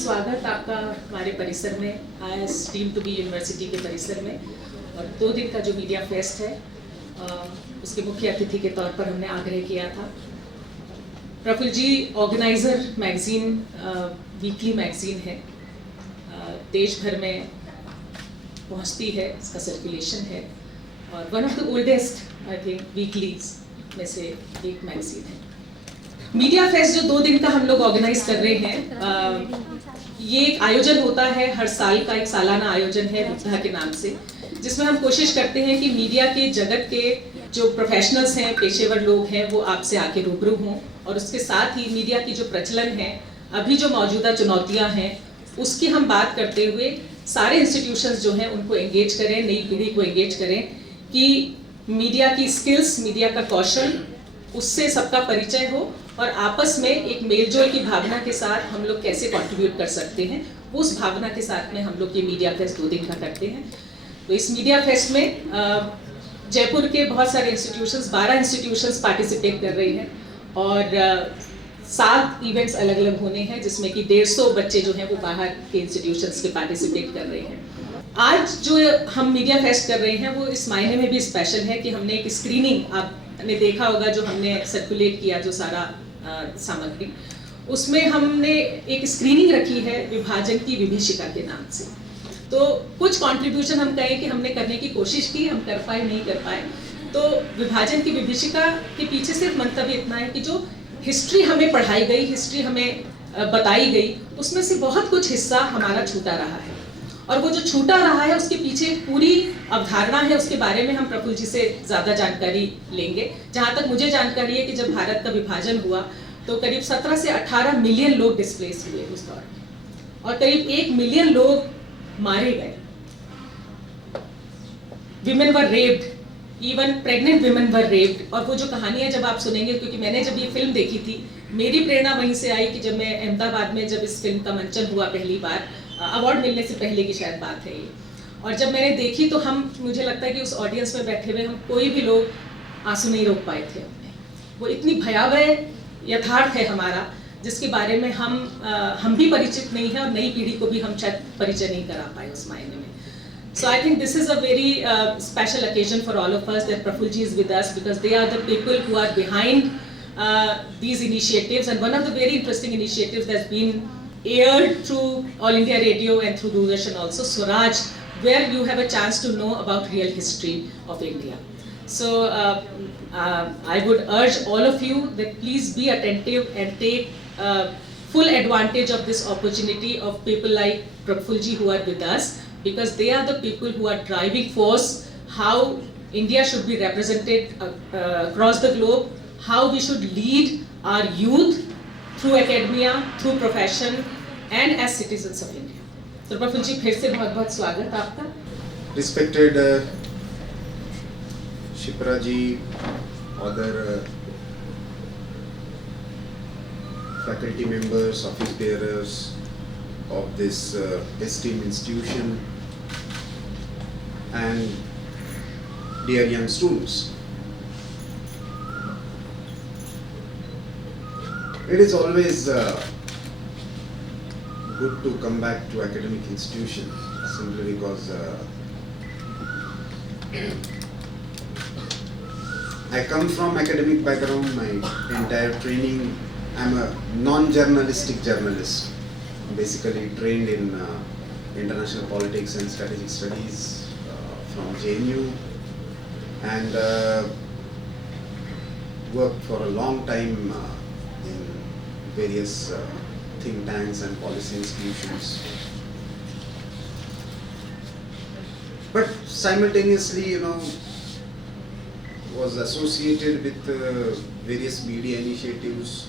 स्वागत आपका हमारे परिसर में I S deemed to be university के परिसर में। और 2 दिन का जो मीडिया फेस्ट है उसके मुख्य अतिथि के तौर पर हमने आग्रह किया था। प्रफुल्ल जी ऑर्गेनाइज़र मैगज़ीन वीकली मैगज़ीन है, देश भर में पहुंचती है, इसका सर्कुलेशन है और one of the oldest I think weeklies में से एक मैगज़ीन है। मीडिया फेस्ट जो 2 दिन का हम लोग ऑर्गेनाइज कर रहे हैं, ये एक आयोजन होता है, हर साल का एक सालाना आयोजन है बुद्धा के नाम से, जिसमें हम कोशिश करते हैं कि मीडिया के जगत के जो प्रोफेशनल्स हैं, पेशेवर लोग हैं, वो आपसे आके रूबरू हों और उसके साथ ही मीडिया की जो प्रचलन है, अभी जो मौजूदा चुनौतियां हैं, उसकी हम बात करते हुए सारे इंस्टीट्यूशंस जो हैं उनको एंगेज करें, नई पीढ़ी को एंगेज करें कि मीडिया की स्किल्स, मीडिया का कौशल, उससे सबका परिचय हो और आपस में एक मेलजोल की भावना के साथ हम लोग कैसे कंट्रीब्यूट कर सकते हैं, उस भावना के साथ में हम लोग ये मीडिया फेस्ट 2 दिन का करते हैं। तो इस मीडिया फेस्ट में जयपुर के बहुत सारे इंस्टीट्यूशंस, 12 इंस्टीट्यूशंस पार्टिसिपेट कर रही हैं और 7 इवेंट्स अलग अलग होने हैं, जिसमें कि 150 बच्चे जो हैं वो बाहर के इंस्टीट्यूशंस के पार्टिसिपेट कर रहे हैं। आज जो हम मीडिया फेस्ट कर रहे हैं वो इस मायने में भी स्पेशल है कि हमने एक स्क्रीनिंग, आपने देखा होगा जो हमने सर्कुलेट किया जो सारा सामग्री, उसमें हमने एक स्क्रीनिंग रखी है विभाजन की विभीषिका के नाम से। तो कुछ कंट्रीब्यूशन हम कहें कि हमने करने की कोशिश की, हम कर पाए नहीं कर पाए। तो विभाजन की विभीषिका के पीछे सिर्फ मंतव्य इतना है कि जो हिस्ट्री हमें पढ़ाई गई, हिस्ट्री हमें बताई गई, उसमें से बहुत कुछ हिस्सा हमारा छूटा रहा है और वो जो छूटा रहा है उसके पीछे पूरी अवधारणा है, उसके बारे में हम प्रफुल्ल जी से ज़्यादा जानकारी लेंगे। जहाँ तक मुझे जानकारी है कि जब भारत का विभाजन हुआ तो करीब 17 से 18 मिलियन लोग डिस्प्लेस हुए उस दौर में और करीब 1 मिलियन लोग मारे गए। Women were raped, even pregnant women were raped. और वो जो कहानियां जब आप सुनेंगे, क्योंकि मैंने जब ये फिल्म देखी थी, मेरी प्रेरणा वहीं से आई कि जब मैं अहमदाबाद में जब इस फिल्म का मंचन हुआ पहली बार, अवार्ड मिलने से पहले की शायद बात है ये, और जब मैंने देखी तो मुझे लगता है कि उस ऑडियंस में बैठे हुए हम कोई भी लोग आंसू नहीं रोक पाए थे अपने। वो इतनी भयावह यथार्थ है हमारा, जिसके बारे में हम भी परिचित नहीं हैं और नई पीढ़ी को भी हम शायद परिचय नहीं करा पाए उस मायने में। So I think this is a very special occasion for all of us that Prafull ji is with us, because they are the people who are behind these initiatives, and one of the very interesting initiatives that's been aired through All India Radio and through Doordarshan also, Swaraj, where you have a chance to know about real history of India. So I would urge all of you that please be attentive and take full advantage of this opportunity of people like Prafull ji who are with us, because they are the people who are driving force how India should be represented across the globe, how we should lead our youth through academia, through profession and as citizens of India. So Prafull ji, फिर से बहुत-बहुत स्वागत आपका। Respected Shipra ji, other faculty members, office bearers of this esteemed institution, and dear young students. It is always good to come back to academic institution, simply because I come from academic background. My entire training, I'm a non-journalistic journalist, basically trained in international politics and strategic studies from JNU, and worked for a long time in various think tanks and policy institutions. But simultaneously, was associated with various media initiatives.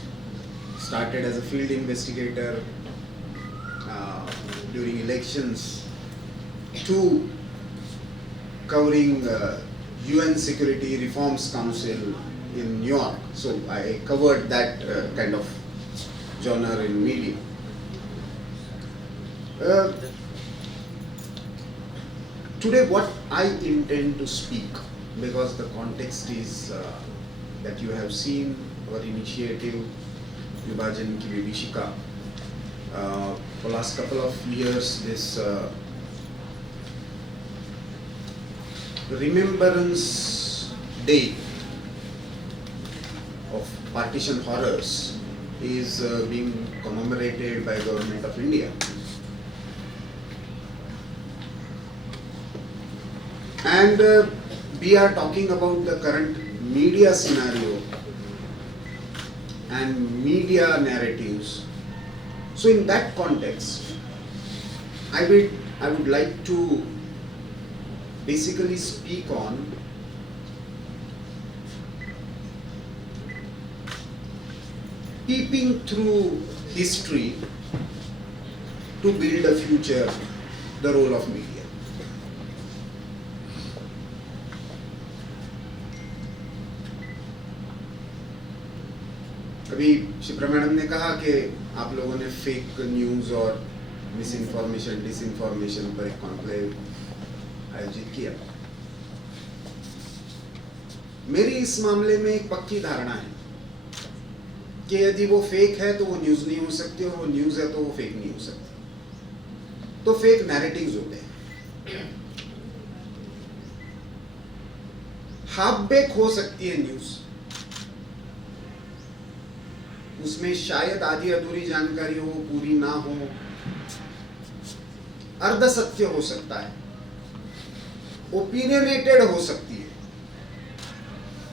Started as a field investigator during elections, to covering UN Security Reforms Council in New York. So I covered that kind of genre in media. Today what I intend to speak, because the context is that you have seen our initiative Vibhajan Ki Vibhishika, For last couple of years, this Remembrance Day of partition horrors is being commemorated by Government of India. And we are talking about the current media scenario and media narratives. So in that context, I would like to basically speak on peeping through history to build a future, the role of media. अभी Shipra madam ने कहा कि आप लोगों ने fake news और miss information, disinformation पर एक कॉन्क्लेव आयोजित किया। मेरी इस मामले में एक पक्की धारणा है कि यदि वो फेक है तो वो न्यूज़ नहीं हो सकती, और वो न्यूज़ है तो वो फेक नहीं हो सकती। तो फेक नैरेटिव्स होते हैं। हाफ बेक हो सकती है न्यूज़, उसमें शायद आधी अधूरी जानकारी हो, पूरी ना हो, अर्ध सत्य हो सकता है, ओपिनियनेटेड हो सकती है,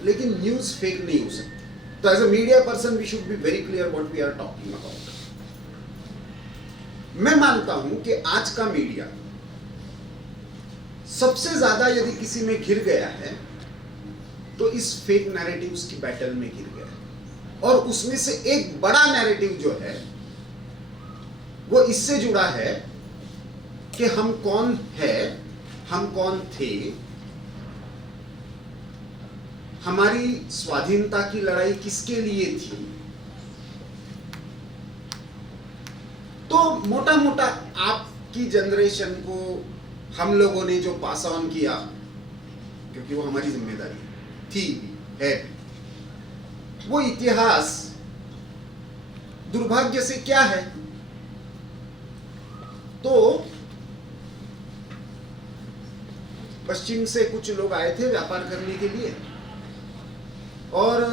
लेकिन न्यूज़ फेक नहीं हो सकती। तो as a media person we should be very clear what we are talking about. मैं मानता हूं कि आज का मीडिया सबसे ज्यादा यदि किसी में घिर गया है तो इस फेक नैरेटिव्स की बैटल में घिर गया है। और उसमें से एक बड़ा नैरेटिव जो है वो इससे जुड़ा है कि हम कौन है, हम कौन थे, हमारी स्वाधीनता की लड़ाई किसके लिए थी। तो मोटा मोटा आपकी जनरेशन को हम लोगों ने जो पास ऑन किया, क्योंकि वो हमारी जिम्मेदारी थी, है, वो इतिहास दुर्भाग्य से क्या है, तो पश्चिम से कुछ लोग आए थे व्यापार करने के लिए, और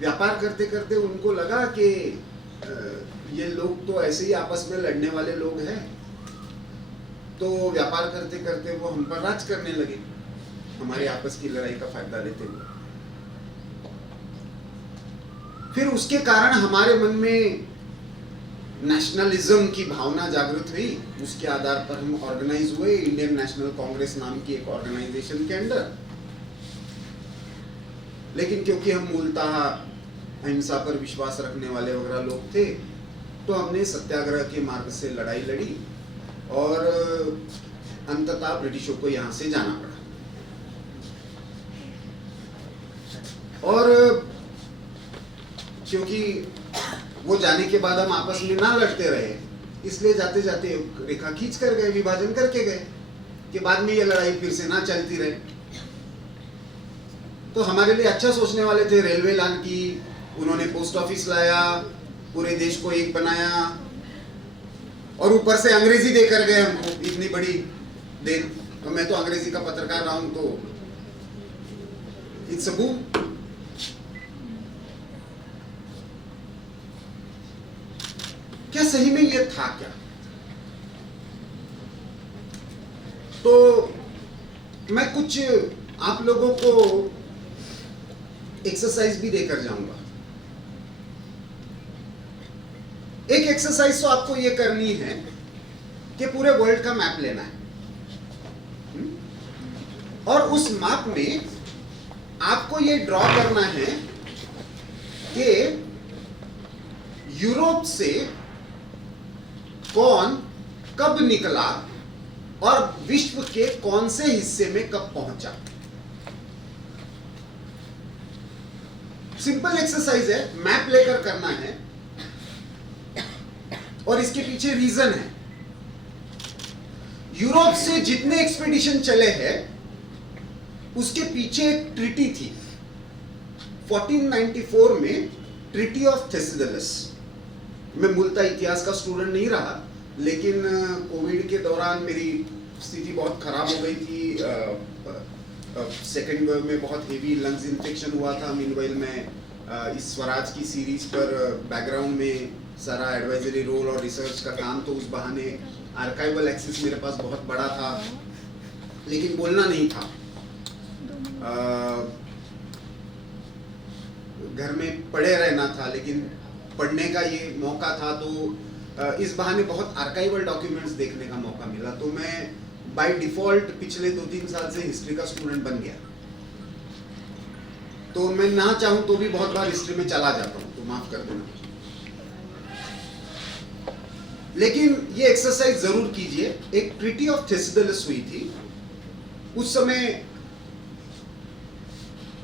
व्यापार करते करते उनको लगा कि ये लोग तो ऐसे ही आपस में लड़ने वाले लोग हैं, तो व्यापार करते करते वो हम पर राज करने लगे, हमारे आपस की लड़ाई का फायदा लेते हुए। फिर उसके कारण हमारे मन में नेशनलिज्म की भावना जागृत हुई। उसके आधार पर हम ऑर्गेनाइज हुए इंडियन नेशनल कांग्रेस नाम की एक ऑर्गेनाइजेशन के अंडर। लेकिन क्योंकि हम मूलतः अहिंसा पर विश्वास रखने वाले वगैरह लोग थे, तो हमने सत्याग्रह के मार्ग से लड़ाई लड़ी और अंततः ब्रिटिशों को यहाँ से जाना पड़ा। और क्योंकि वो जाने के बाद हम आपस में ना लड़ते रहे, इसलिए जाते जाते रेखा खींच कर गए, विभाजन करके गए कि बाद में ये लड़ाई फिर से ना चलती रहे। तो हमारे लिए अच्छा सोचने वाले थे, रेलवे लाइन की, उन्होंने पोस्ट ऑफिस लाया, पूरे देश को एक बनाया, और ऊपर से अंग्रेजी देकर गए हमको इतनी बड़ी देन। तो मैं तो अंग्रेजी का पत्रकार रहा हूं, तो इट्स अ बूम। क्या सही में ये था क्या? तो मैं कुछ आप लोगों को एक्सरसाइज भी देकर जाऊंगा। एक एक्सरसाइज तो आपको ये करनी है कि पूरे वर्ल्ड का मैप लेना है, और उस मैप में आपको ये ड्रॉ करना है कि यूरोप से कौन कब निकला और विश्व के कौन से हिस्से में कब पहुंचा। सिंपल एक्सरसाइज है, मैप लेकर करना है, और इसके पीछे रीजन है। यूरोप से जितने एक्सपीडिशन चले हैं उसके पीछे एक ट्रीटी थी 1494 में, ट्रीटी ऑफ थेसिडलस। मैं मूलतः इतिहास का स्टूडेंट नहीं रहा, लेकिन कोविड के दौरान मेरी स्थिति बहुत खराब हो गई थी। सेकेंड वेव में बहुत हेवी लंग्स इन्फेक्शन हुआ था। मीनवाइल मैं इस स्वराज की सीरीज पर बैकग्राउंड में सारा एडवाइजरी रोल और रिसर्च का काम, तो उस बहाने आर्काइवल एक्सेस मेरे पास बहुत बड़ा था, लेकिन बोलना नहीं था। घर में पढ़े रहना था, लेकिन पढ़ने का ये मौका था, तो इस बहाने बहुत आर्काइवल डॉक्यूमेंट्स देखने का मौका मिला। तो मैं बाय डिफॉल्ट पिछले 2-3 साल से हिस्ट्री का स्टूडेंट बन गया। तो मैं ना चाहूं तो भी बहुत बार हिस्ट्री में चला जाता हूं, तो माफ कर देना। लेकिन ये एक्सरसाइज जरूर कीजिए। एक ट्रीटी ऑफ थेसिडलस हुई थी। उस समय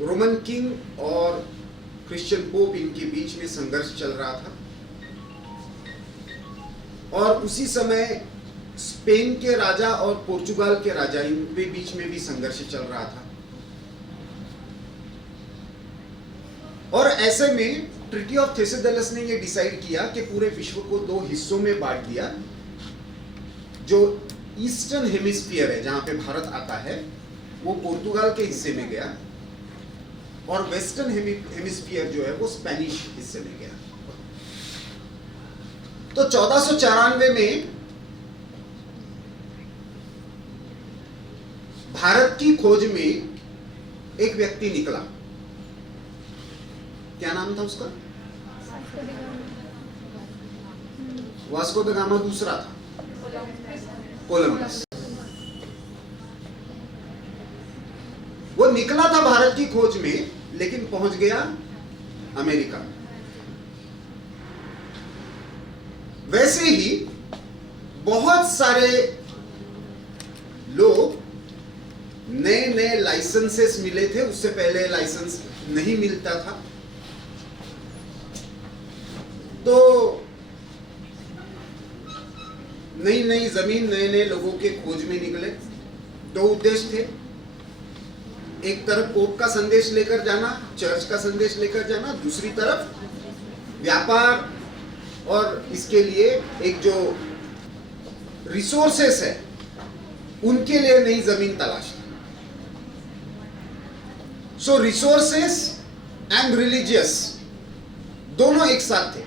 रोमन किंग और क्रिश्चियन पोप, इनके बीच में संघर्ष चल रहा था, और उसी समय स्पेन के राजा और पोर्चुगाल के राजा, इनके बीच में भी संघर्ष चल रहा था। और ऐसे में ट्रीटी ऑफ थेसिडलस ने यह डिसाइड किया कि पूरे विश्व को 2 हिस्सों में बांट दिया। जो ईस्टर्न हेमिस्फीयर है, जहां पे भारत आता है, वो पोर्तुगाल के हिस्से में गया, और वेस्टर्न हेमिस्फीयर जो है वो स्पेनिश हिस्से में गया। तो 1494 में भारत की खोज में एक व्यक्ति निकला। क्या नाम था उसका? वास्को द गामा दूसरा था, कोलंबस। वो निकला था भारत की खोज में, लेकिन पहुंच गया अमेरिका। वैसे ही बहुत सारे लोग नए नए लाइसेंसेस मिले थे, उससे पहले लाइसेंस नहीं मिलता था। तो नई नई जमीन, नए नए लोगों के खोज में निकले। 2 उद्देश्य थे। एक तरफ पोप का संदेश लेकर जाना, चर्च का संदेश लेकर जाना, दूसरी तरफ व्यापार और इसके लिए एक जो रिसोर्सेस है उनके लिए नई जमीन तलाशना। सो रिसोर्सेस एंड रिलीजियस दोनों एक साथ थे।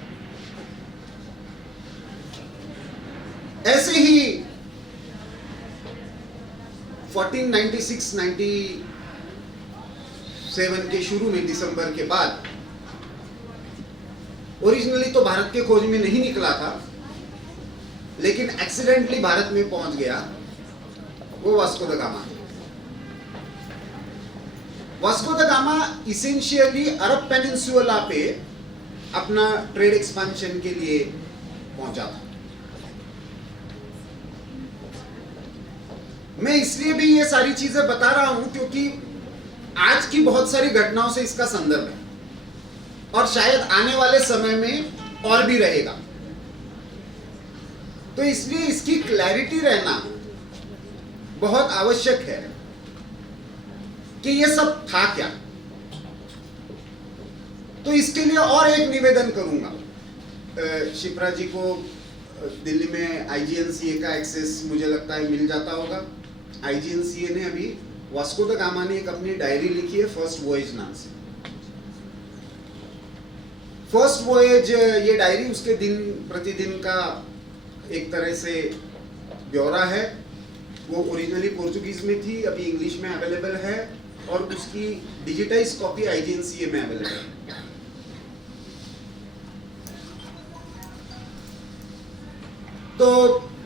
ऐसे ही 1496-97 के शुरू में, दिसंबर के बाद, ओरिजिनली तो भारत के खोज में नहीं निकला था, लेकिन एक्सीडेंटली भारत में पहुंच गया, वो Vasco the gamma. Vasco the gamma essentially Arab peninsula पे अपना ट्रेड एक्सपेंशन के लिए पहुंचा था। मैं इसलिए भी ये सारी चीजें बता रहा हूं क्योंकि आज की बहुत सारी घटनाओं से इसका संदर्भ है, और शायद आने वाले समय में और भी रहेगा। तो इसलिए इसकी क्लैरिटी रहना बहुत आवश्यक है कि ये सब था क्या। तो इसके लिए और एक निवेदन करूंगा। शिप्रा जी को दिल्ली में आईजीएनसीए का एक्सेस मुझे लगता है मिल जाता होगा। आईजीएनसीए ने अभी वास्को द गामा ने एक अपनी डायरी लिखी है, फर्स्ट वॉयज नाम से। फर्स्ट वॉयज, ये डायरी उसके दिन प्रतिदिन का एक तरह से ब्यौरा है। वो ओरिजिनली पोर्चुगीज में थी, अभी इंग्लिश में अवेलेबल है, और उसकी डिजिटाइज कॉपी आईजीएनसीए में अवेलेबल है। तो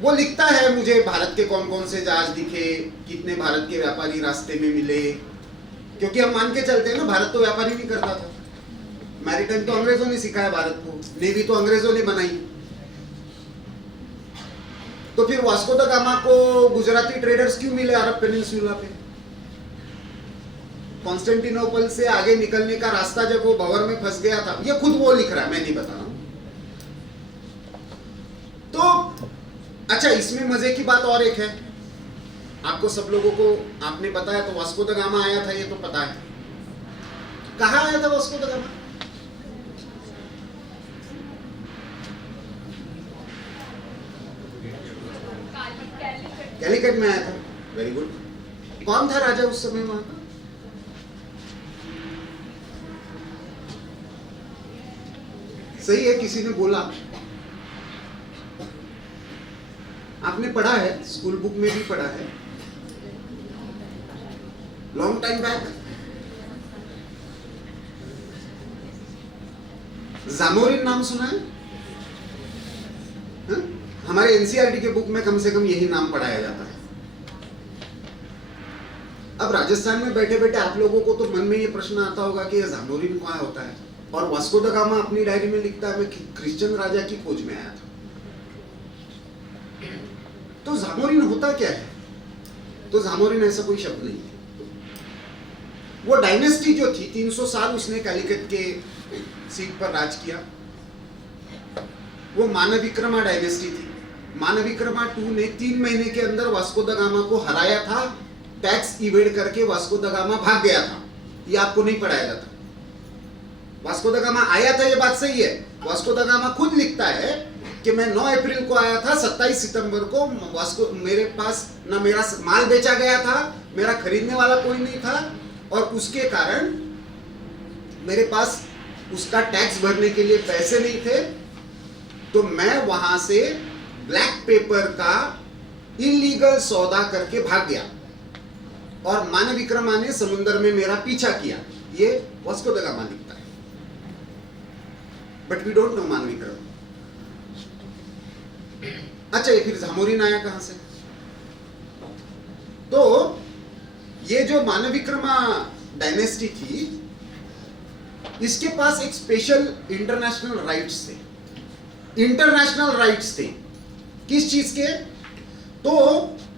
वो लिखता है मुझे भारत के कौन कौन से जहाज दिखे, कितने भारत के व्यापारी रास्ते में मिले, क्योंकि हम मान के चलते हैं ना, भारत तो व्यापारी नहीं करता था। मैरीटाइम तो अंग्रेजों ने सिखाया भारत को, नेवी तो अंग्रेजों ने बनाई। तो फिर वास्को द गामा को गुजराती ट्रेडर्स क्यों मिले अरब पेनिनसुला पे? कॉन्स्टेंटिनोपल से आगे निकलने का रास्ता जब वो बवर में फंस गया था, ये खुद वो लिख रहा है, मैं नहीं बता रहा हूं। तो अच्छा, इसमें मजे की बात और एक है। आपको सब लोगों को आपने बताया तो वास्को द गामा आया था, ये तो पता है। कहां आया था वास्को द गामा? कैलिकट में आया था, वेरी गुड। कौन था राजा उस समय वहां का? सही है, किसी ने बोला, आपने पढ़ा है, स्कूल बुक में भी पढ़ा है, लॉन्ग टाइम बैक। जामोरिन नाम सुना है? हा? हमारे एनसीईआरटी के बुक में कम से कम यही नाम पढ़ाया जाता है। अब राजस्थान में बैठे बैठे आप लोगों को तो मन में ये प्रश्न आता होगा कि ये जामोरिन कहाँ होता है, और वास्को द गामा अपनी डायरी में लिखता है मैं क्रिश्चियन राजा की खोज में आया था। तो जामोरिन होता क्या है? तो जामोरिन ऐसा कोई शब्द नहीं है। वो डायनेस्टी जो थी 300 साल उसने कैलिकट के सीट पर राज किया। वो मानविक्रमा डायनेस्टी थी। मानविक्रमा 2 ने 3 महीने के अंदर वास्को द गामा को हराया था। टैक्स इवेड करके वास्को द गामा भाग गया था। ये आपको नहीं पढ़ाया जाता। वास्को द गामा आया था, ये बात सही है। वास्को द गामा खुद लिखता है कि मैं 9 अप्रैल को आया था, 27 सितंबर को वास्को मेरे पास ना मेरा माल बेचा गया था, मेरा खरीदने वाला कोई नहीं था, और उसके कारण मेरे पास उसका टैक्स भरने के लिए पैसे नहीं थे, तो मैं वहां से ब्लैक पेपर का इलीगल सौदा करके भाग गया और मानविक्रमा ने समुद्र में मेरा पीछा किया। ये वास्को द गामा लिखता है, बट वी डोंट नो मानविक्रमा। अच्छा, ये फिर जामोरिन आया कहां से? तो ये जो मानविक्रमा डायनेस्टी थी, इसके पास एक स्पेशल इंटरनेशनल राइट्स थे। इंटरनेशनल राइट्स थे किस चीज के? तो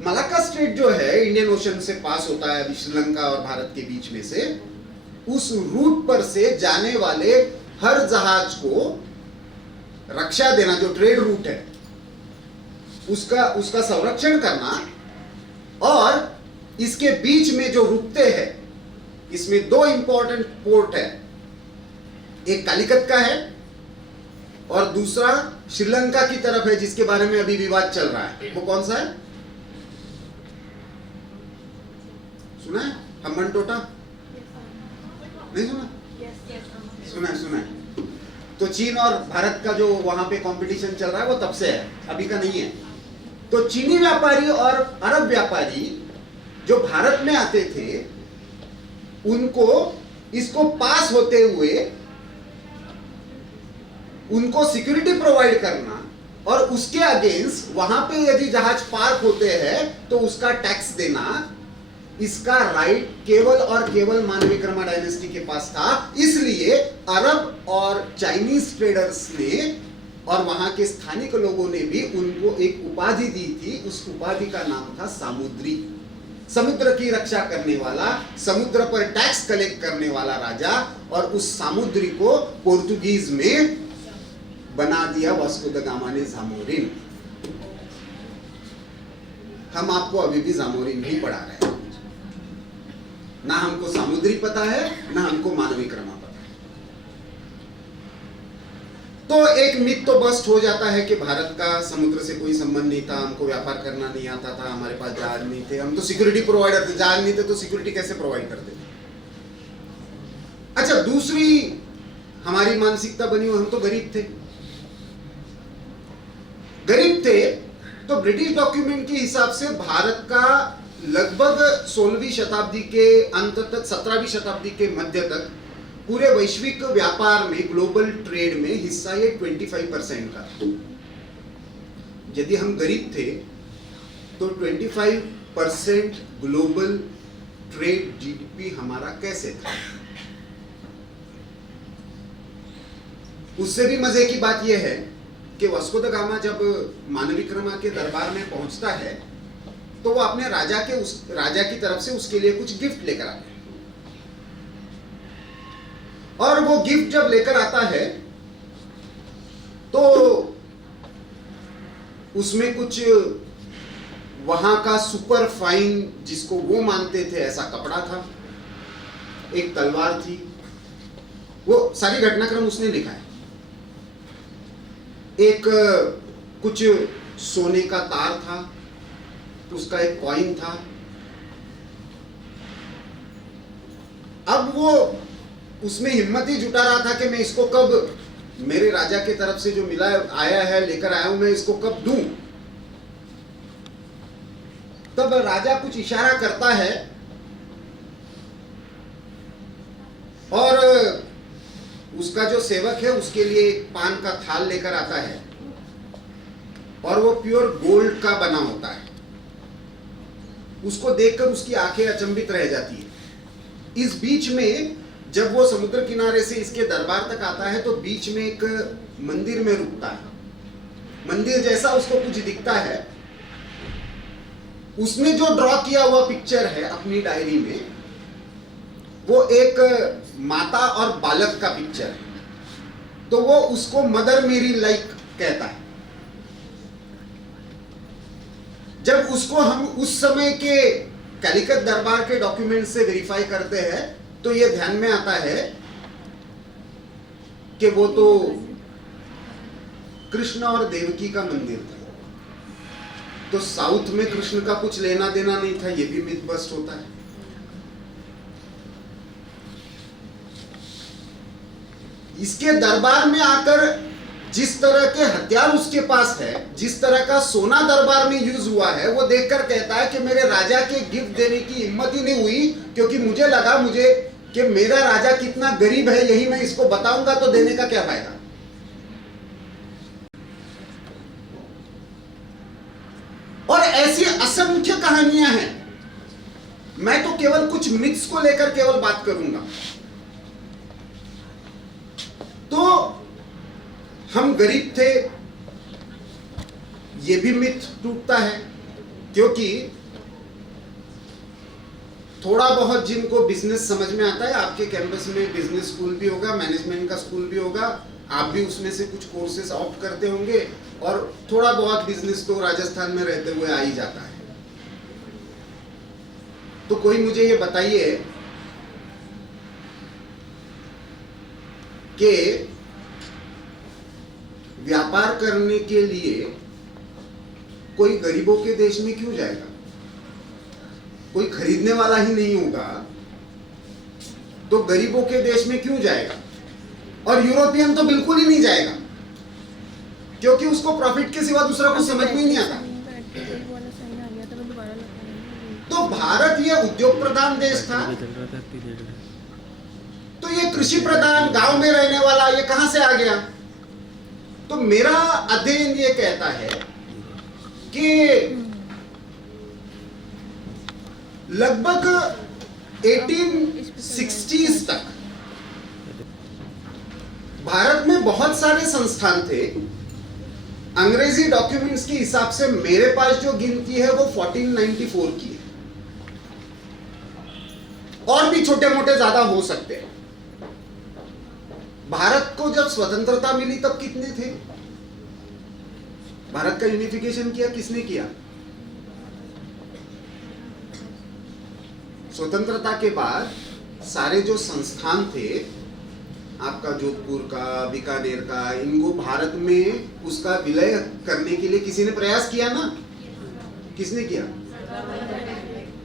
मलाक्का स्ट्रेट जो है इंडियन ओशन से पास होता है अभी श्रीलंका और भारत के बीच में से, उस रूट पर से जाने वाले हर जहाज को रक्षा देना, जो ट्रेड रूट है उसका संरक्षण करना, और इसके बीच में जो रुकते हैं, इसमें 2 इंपॉर्टेंट पोर्ट है, एक कालीकत का है और दूसरा श्रीलंका की तरफ है, जिसके बारे में अभी विवाद चल रहा है। वो कौन सा है? सुना है? हम्बनटोटा? नहीं सुना? सुना है। तो चीन और भारत का जो वहां पे कंपटीशन चल रहा है वो तब से है, अभी का नहीं है। तो चीनी व्यापारी और अरब व्यापारी जो भारत में आते थे, उनको इसको पास होते हुए उनको सिक्योरिटी प्रोवाइड करना, और उसके अगेंस्ट वहां पे यदि जहाज पार्क होते हैं तो उसका टैक्स देना, इसका राइट केवल और केवल मानविक्रमा डायनेस्टी के पास था। इसलिए अरब और चाइनीज ट्रेडर्स ने और वहां के स्थानिक लोगों ने भी उनको एक उपाधि दी थी। उस उपाधि का नाम था सामुद्री। समुद्र की रक्षा करने वाला, समुद्र पर टैक्स कलेक्ट करने वाला राजा, और उस सामुद्री को पोर्तुगीज में बना दिया वास्को द गामा ने जामोरिन। हम आपको अभी भी जामोरिन ही पढ़ा रहे हैं, ना हमको सामुद्री पता है ना हमको मानविक्रमा पता है। तो एक मिथ तो बस्ट हो जाता है कि भारत का समुद्र से कोई संबंध नहीं था, हमको व्यापार करना नहीं आता था, हमारे पास जहाज नहीं थे, हम तो सिक्योरिटी प्रोवाइडर थे। जहाज नहीं थे तो सिक्योरिटी कैसे प्रोवाइड करते थे? अच्छा, दूसरी हमारी मानसिकता बनी, हम तो गरीब थे। गरीब थे तो ब्रिटिश डॉक्यूमेंट के हिसाब से भारत का लगभग 16वीं शताब्दी के अंत तक, 17वीं शताब्दी के मध्य तक पूरे वैश्विक व्यापार में, ग्लोबल ट्रेड में हिस्सा ये 25% का था। यदि हम गरीब थे तो 25% ग्लोबल ट्रेड जीडीपी हमारा कैसे था? उससे भी मजे की बात यह है कि वास्को द गामा जब मानविक्रमा के दरबार में पहुंचता है तो वो अपने राजा की तरफ से उसके लिए कुछ गिफ्ट लेकर आता है, और वो गिफ्ट जब लेकर आता है तो उसमें कुछ वहां का सुपर फाइन, जिसको वो मानते थे ऐसा कपड़ा था, एक तलवार थी, वो सारी घटनाक्रम उसने लिखा है। एक कुछ सोने का तार था, उसका एक कॉइन था। अब वो उसमें हिम्मत ही जुटा रहा था कि मैं इसको कब, मेरे राजा के तरफ से जो मिला आया है, लेकर आया हूं, मैं इसको कब दूं। तब राजा कुछ इशारा करता है और उसका जो सेवक है उसके लिए एक पान का थाल लेकर आता है और वो प्योर गोल्ड का बना होता है। उसको देखकर उसकी आंखें अचंभित रह जाती है। इस बीच में जब वो समुद्र किनारे से इसके दरबार तक आता है तो बीच में एक मंदिर में रुकता है। मंदिर जैसा उसको कुछ दिखता है। उसने जो ड्रॉ किया हुआ पिक्चर है अपनी डायरी में, वो एक माता और बालक का पिक्चर है। तो वो उसको मदर मेरी लाइक कहता है। जब उसको हम उस समय के कैलिकट दरबार के डॉक्यूमेंट से वेरीफाई करते हैं तो ये ध्यान में आता है कि वो तो कृष्ण और देवकी का मंदिर था। तो साउथ में कृष्ण का कुछ लेना देना नहीं था, ये भी मिथ बस्ट होता है। इसके दरबार में आकर जिस तरह के हथियार उसके पास है, जिस तरह का सोना दरबार में यूज हुआ है, वो देखकर कहता है कि मेरे राजा के गिफ्ट देने की हिम्मत ही नहीं हुई, क्योंकि मुझे लगा कि मेरा राजा कितना गरीब है, यही मैं इसको बताऊंगा तो देने का क्या फायदा। और ऐसी असंख्य कहानियां हैं। मैं तो केवल कुछ मिथ्स को लेकर केवल बात करूंगा। तो हम गरीब थे, यह भी मिथ टूटता है, क्योंकि थोड़ा बहुत जिनको बिजनेस समझ में आता है, आपके कैंपस में बिजनेस स्कूल भी होगा, मैनेजमेंट का स्कूल भी होगा, आप भी उसमें से कुछ कोर्सेज ऑप्ट करते होंगे, और थोड़ा बहुत बिजनेस तो राजस्थान में रहते हुए आ ही जाता है। तो कोई मुझे ये बताइए कि व्यापार करने के लिए कोई गरीबों के देश में क्यों जाएगा? कोई खरीदने वाला ही नहीं होगा तो गरीबों के देश में क्यों जाएगा? और यूरोपियन तो बिल्कुल ही नहीं जाएगा, क्योंकि उसको प्रॉफिट के सिवा दूसरा कुछ समझ में ही नहीं आता। तो भारत ये उद्योग प्रधान देश था, तो ये कृषि प्रधान, गांव में रहने वाला, ये कहां से आ गया? तो मेरा अध्ययन ये कहता है कि लगभग 1860s तक भारत में बहुत सारे संस्थान थे। अंग्रेजी डॉक्यूमेंट्स के हिसाब से मेरे पास जो गिनती है वो 1494 की है, और भी छोटे मोटे ज्यादा हो सकते हैं। भारत को जब स्वतंत्रता मिली तब कितने थे? भारत का यूनिफिकेशन किया किसने किया? स्वतंत्रता के बाद सारे जो संस्थान थे, आपका जोधपुर का, बीकानेर का, इनको भारत में उसका विलय करने के लिए किसी ने प्रयास किया ना? किसने किया?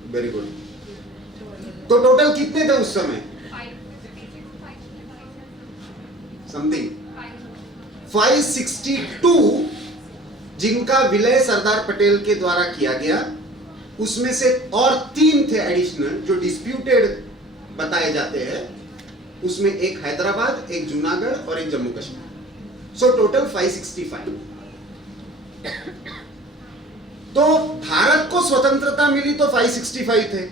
Very good. तो टोटल कितने थे उस समय? समथिंग 562 जिनका विलय सरदार पटेल के द्वारा किया गया। उसमें से और 3 थे एडिशनल जो डिस्प्यूटेड बताए जाते हैं। उसमें एक हैदराबाद, एक जूनागढ़ और एक जम्मू कश्मीर। So total 565। तो भारत को स्वतंत्रता मिली तो 565 थे।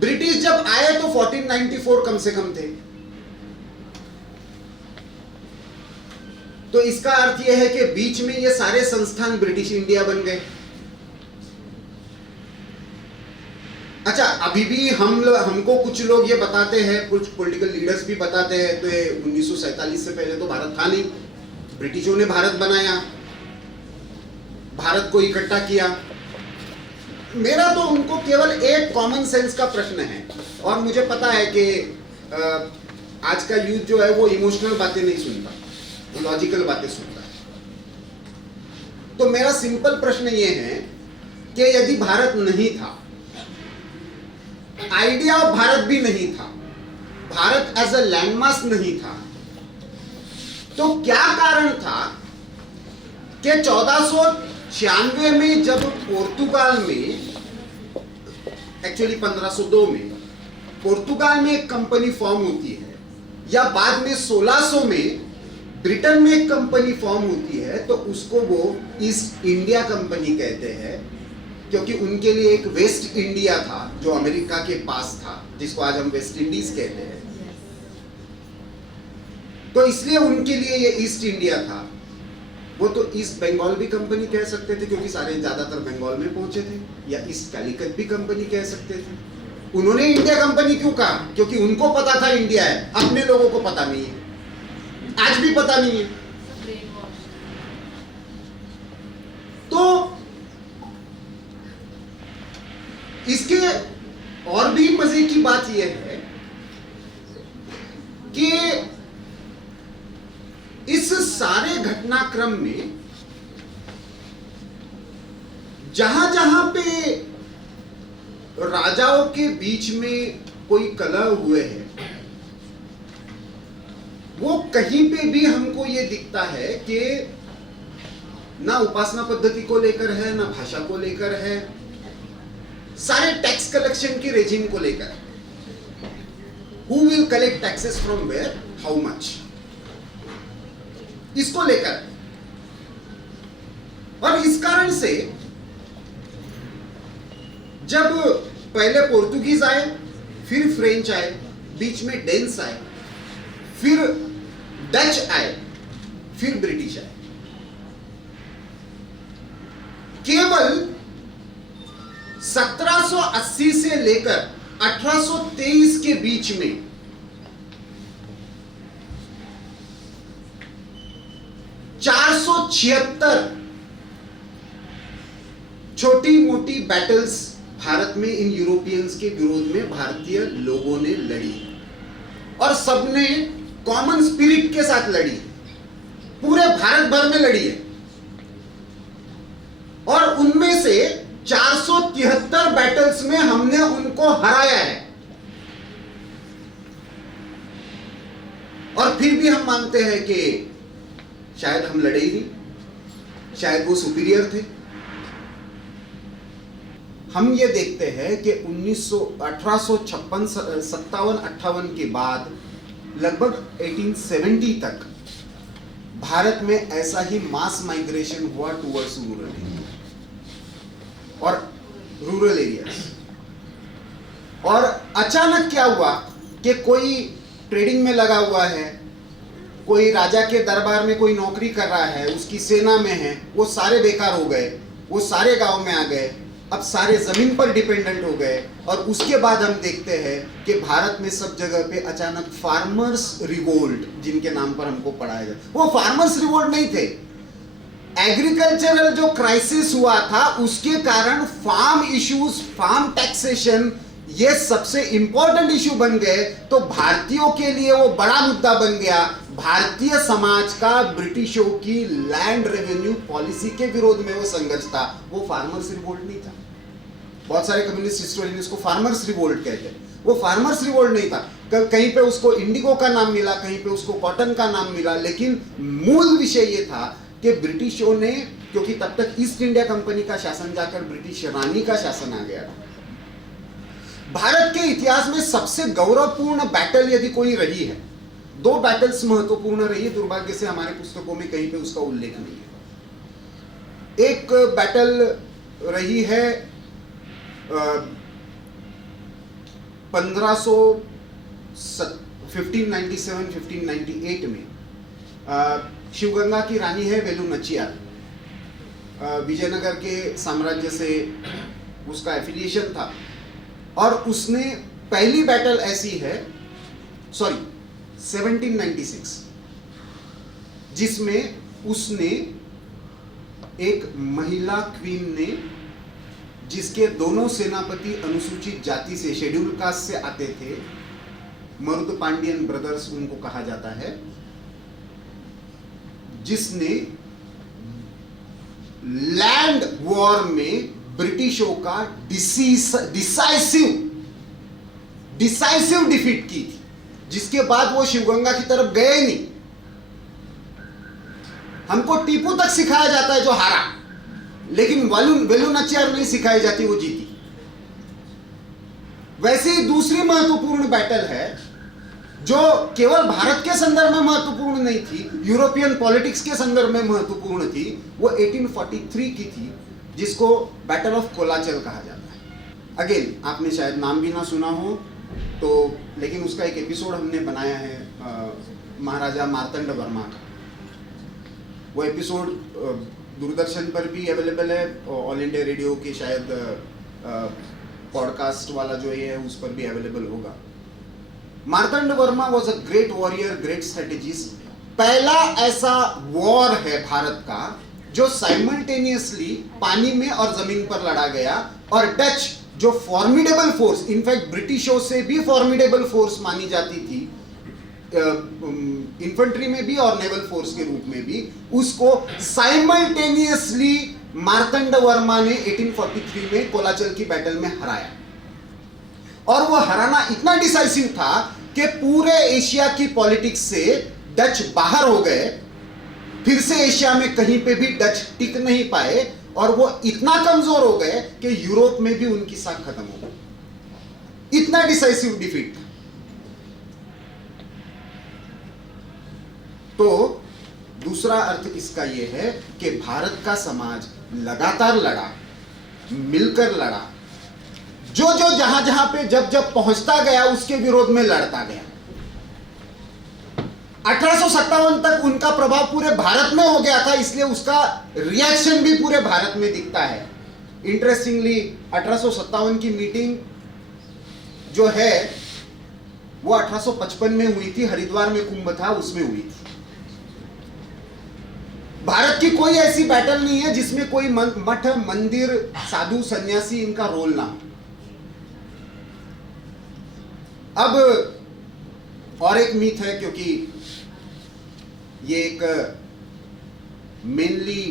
ब्रिटिश जब आए तो 1494 कम से कम थे। तो इसका अर्थ यह है कि बीच में ये सारे संस्थान ब्रिटिश इंडिया बन गए। अच्छा, अभी भी हमको कुछ लोग ये बताते हैं, कुछ पॉलिटिकल लीडर्स भी बताते हैं, तो 1947 से पहले तो भारत था नहीं, ब्रिटिशों ने भारत बनाया, भारत को इकट्ठा किया। मेरा तो उनको केवल एक कॉमन सेंस का प्रश्न है, और मुझे पता है कि आज का यूथ जो है वो इमोशनल बातें नहीं सुनता, वो लॉजिकल बातें सुनता है। तो मेरा सिंपल प्रश्न ये है कि यदि भारत नहीं था, आइडिया ऑफ भारत भी नहीं था, भारत एज अ लैंडमास नहीं था, तो क्या कारण था कि 1496 में जब पोर्तुगाल में, एक्चुअली 1502 में पोर्तुगाल में एक कंपनी फॉर्म होती है, या बाद में 1600 में ब्रिटेन में एक कंपनी फॉर्म होती है, तो उसको वो ईस्ट इंडिया कंपनी कहते हैं, क्योंकि उनके लिए एक वेस्ट इंडिया था जो अमेरिका के पास था, जिसको आज हम वेस्ट इंडीज कहते हैं। तो इसलिए उनके लिए ये ईस्ट इंडिया था। वो तो ईस्ट बंगाल भी कंपनी कह सकते थे, क्योंकि सारे ज्यादातर बंगाल में पहुंचे थे, या ईस्ट कैलिकट भी कंपनी कह सकते थे। उन्होंने इंडिया कंपनी क्यों कहा? क्योंकि उनको पता था इंडिया है, अपने लोगों को पता नहीं है, आज भी पता नहीं है। तो इसके और भी मजे की बात यह है कि इस सारे घटनाक्रम में जहां जहां पे राजाओं के बीच में कोई कलह हुए हैं, वो कहीं पे भी हमको ये दिखता है कि ना उपासना पद्धति को लेकर है, ना भाषा को लेकर है, सारे टैक्स कलेक्शन की रेजिम को लेकर, who will collect taxes from where, how much, इसको लेकर। और इस कारण से जब पहले पोर्तुगीज आए, फिर फ्रेंच आए, बीच में डेन्स आए, फिर डच आए, फिर ब्रिटिश आए, केवल 1780 से लेकर 1823 के बीच में छोटी मोटी बैटल्स भारत में इन यूरोपियंस के विरोध में भारतीय लोगों ने लड़ी, और सबने कॉमन स्पिरिट के साथ लड़ी, पूरे भारत भर में लड़ी है। और उनमें से 473 बैटल्स में हमने उनको हराया है, और फिर भी हम मानते हैं कि शायद हम लड़े ही नहीं, शायद वो सुपीरियर थे। हम ये देखते हैं कि 1857-58 के बाद लगभग 1870 तक भारत में ऐसा ही मास माइग्रेशन हुआ टुवर्ड्स रूरल एरियाज। और अचानक क्या हुआ कि कोई ट्रेडिंग में लगा हुआ है, कोई राजा के दरबार में कोई नौकरी कर रहा है, उसकी सेना में है, वो सारे बेकार हो गए, वो सारे गांव में आ गए, अब सारे जमीन पर डिपेंडेंट हो गए। और उसके बाद हम देखते हैं कि भारत में सब जगह पे अचानक फार्मर्स रिवोल्ट, जिनके नाम पर हमको पढ़ाया जाए, वो फार्मर्स रिवोल्ट नहीं थे, एग्रीकल्चरल जो क्राइसिस हुआ था उसके कारण फार्म इश्यूज, फार्म टैक्सेशन, ये सबसे इंपॉर्टेंट इश्यू बन गए। तो भारतीयों के लिए वो बड़ा मुद्दा बन गया। भारतीय समाज का ब्रिटिशों की लैंड रेवेन्यू पॉलिसी के विरोध में वो संघर्ष था, वो फार्मर्स रिवोल्ट नहीं था। बहुत सारे कम्युनिस्ट हिस्टोरियन इसको फार्मर्स रिवोल्ट कहते हैं, वो फार्मर्स रिवोल्ट नहीं था। कहीं पे उसको इंडिगो का नाम मिला, कहीं पे उसको कॉटन का नाम मिला, लेकिन मूल विषय ये था कि ब्रिटिशों ने, क्योंकि तब तक ईस्ट इंडिया कंपनी का शासन जाकर ब्रिटिश रानी का शासन आ गया था। भारत के इतिहास में सबसे गौरवपूर्ण बैटल यदि कोई रही है, 2 बैटल्स महत्वपूर्ण रही है, दुर्भाग्य से हमारे पुस्तकों में कहीं पे उसका उल्लेख नहीं है। एक बैटल रही है 1597-1598 में, शिवगंगा की रानी है वेलु नचियार, विजयनगर के साम्राज्य से उसका एफिलिएशन था। और उसने पहली बैटल ऐसी है 1796, जिसमें उसने एक महिला क्वीन ने, जिसके दोनों सेनापति अनुसूचित जाति से, शेड्यूल कास्ट से आते थे, मरुद पांडियन ब्रदर्स उनको कहा जाता है, जिसने लैंड वॉर में ब्रिटिशों का डिसाइसिव डिफीट की थी, जिसके बाद वो शिवगंगा की तरफ गए ही नहीं। हमको टीपू तक सिखाया जाता है जो हारा, लेकिन वेलु नाचियार नहीं सिखाई जाती, वो जीती। वैसे ही दूसरी महत्वपूर्ण बैटल है जो केवल भारत के संदर्भ में महत्वपूर्ण नहीं थी, यूरोपियन पॉलिटिक्स के संदर्भ में महत्वपूर्ण थी, वो 1843 की थी, जिसको बैटल ऑफ कोलाचल कहा जाता है। अगेन आपने शायद नाम भी ना सुना हो तो, लेकिन उसका एक एपिसोड हमने बनाया है महाराजा मार्तंड वर्मा का। वो एपिसोड दूरदर्शन पर भी अवेलेबल है, ऑल इंडिया रेडियो के शायद पॉडकास्ट वाला जो ये है उस पर भी अवेलेबल होगा। Martand Verma was a great warrior, great strategist. पहला ऐसा वॉर है भारत का जो साइमल्टेनियसली पानी में और जमीन पर लड़ा गया, और डच जो फॉर्मिडेबल फोर्स, इनफैक्ट ब्रिटिशों से भी फॉर्मिडेबल फोर्स मानी जाती थी इन्फेंट्री में भी और नेवल फोर्स के रूप में भी, उसको साइमल्टेनियसली मार्तंड वर्मा ने 1843 में कोलाचल की बैटल में हराया। और वो हराना इतना डिसाइसिव था कि पूरे एशिया की पॉलिटिक्स से डच बाहर हो गए, फिर से एशिया में कहीं पे भी डच टिक नहीं पाए, और वो इतना कमजोर हो गए कि यूरोप में भी उनकी साख खत्म हो गई। इतना डिसाइसिव डिफीट था। तो दूसरा अर्थ इसका यह है कि भारत का समाज लगातार लड़ा, मिलकर लड़ा, जो जहां जहां पे जब पहुंचता गया उसके विरोध में लड़ता गया। 1857 तक उनका प्रभाव पूरे भारत में हो गया था, इसलिए उसका रिएक्शन भी पूरे भारत में दिखता है। इंटरेस्टिंगली 1857 की मीटिंग जो है वो 1855 में हुई थी, हरिद्वार में कुंभ था, उसमें हुई थी। भारत की कोई ऐसी बैटल नहीं है जिसमें कोई मठ, मंदिर, साधु, सन्यासी इनका रोल ना हो। अब और एक मीथ है, क्योंकि ये एक मेनली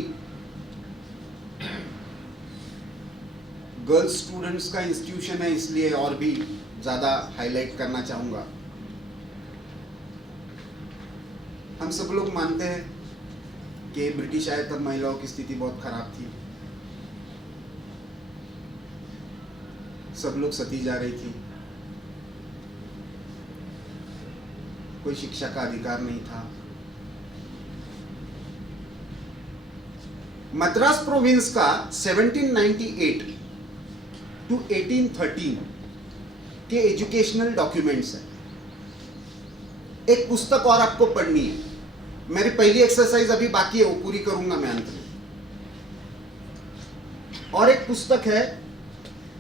गर्ल्स स्टूडेंट्स का इंस्टीट्यूशन है, इसलिए और भी ज्यादा हाईलाइट करना चाहूंगा। हम सब लोग मानते हैं कि ब्रिटिश आए तब महिलाओं की स्थिति बहुत खराब थी, सब लोग सती जा रही थी, कोई शिक्षा का अधिकार नहीं था। मद्रास प्रोविंस का 1798 टू 1813 के एजुकेशनल डॉक्यूमेंट्स है। एक पुस्तक और आपको पढ़नी है, मेरी पहली एक्सरसाइज अभी बाकी है, वो पूरी करूंगा मैं अंत में। और एक पुस्तक है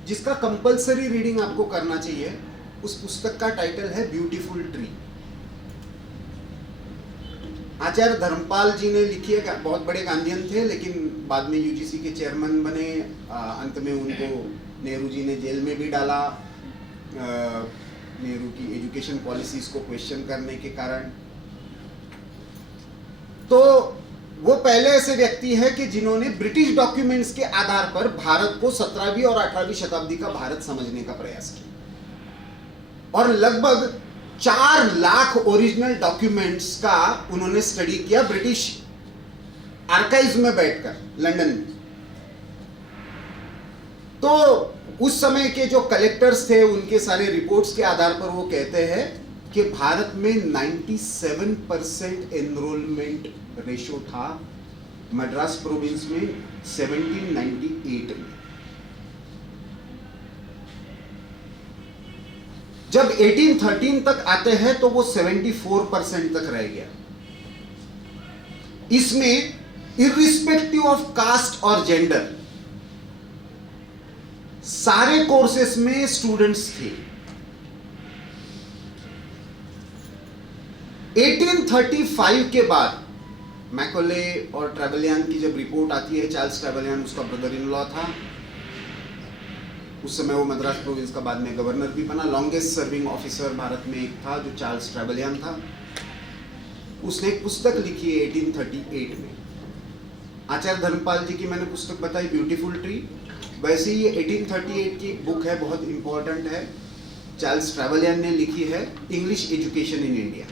जिसका कंपलसरी रीडिंग आपको करना चाहिए, उस पुस्तक का टाइटल है ब्यूटीफुल ट्री। आचार्य धर्मपाल जी ने लिखी है, बहुत बड़े गांधीयन थे, लेकिन बाद में यूजीसी के चेयरमैन बने। अंत में उनको नेहरू जी ने जेल में भी डाला, नेहरू की एजुकेशन पॉलिसीज को क्वेश्चन करने के कारण। तो वो पहले ऐसे व्यक्ति है कि जिन्होंने ब्रिटिश डॉक्यूमेंट्स के आधार पर भारत को 17वीं और 18वीं शताब्दी का भारत समझने का प्रयास किया, और लगभग 4 लाख ओरिजिनल डॉक्यूमेंट्स का उन्होंने स्टडी किया ब्रिटिश आर्काइव्स में बैठकर लंदन में। तो उस समय के जो कलेक्टर्स थे उनके सारे रिपोर्ट्स के आधार पर वो कहते हैं कि भारत में 97% एनरोलमेंट रेशो था, मद्रास प्रोविंस में 1798 में। जब 1813 तक आते हैं तो वो 74% तक रह गया। इसमें इर्रिस्पेक्टिव ऑफ कास्ट और जेंडर सारे कोर्सेस में स्टूडेंट्स थे। 1835 के बाद मैकोले और ट्रेवलियन की जब रिपोर्ट आती है, चार्ल्स ट्रेवलियन उसका ब्रदर इन लॉ था, उस समय वो मद्रास प्रोविंस का बाद में गवर्नर भी बना। लॉन्गेस्ट सर्विंग ऑफिसर भारत में एक था जो चार्ल्स ट्रेवलियन था। उसने एक पुस्तक लिखी है 1838 में। आचार्य धर्मपाल जी की मैंने पुस्तक बताई ब्यूटीफुल ट्री, वैसे ही 1838 की बुक है, बहुत इंपॉर्टेंट है, चार्ल्स ट्रैवलियन ने लिखी है, इंग्लिश एजुकेशन इन इंडिया,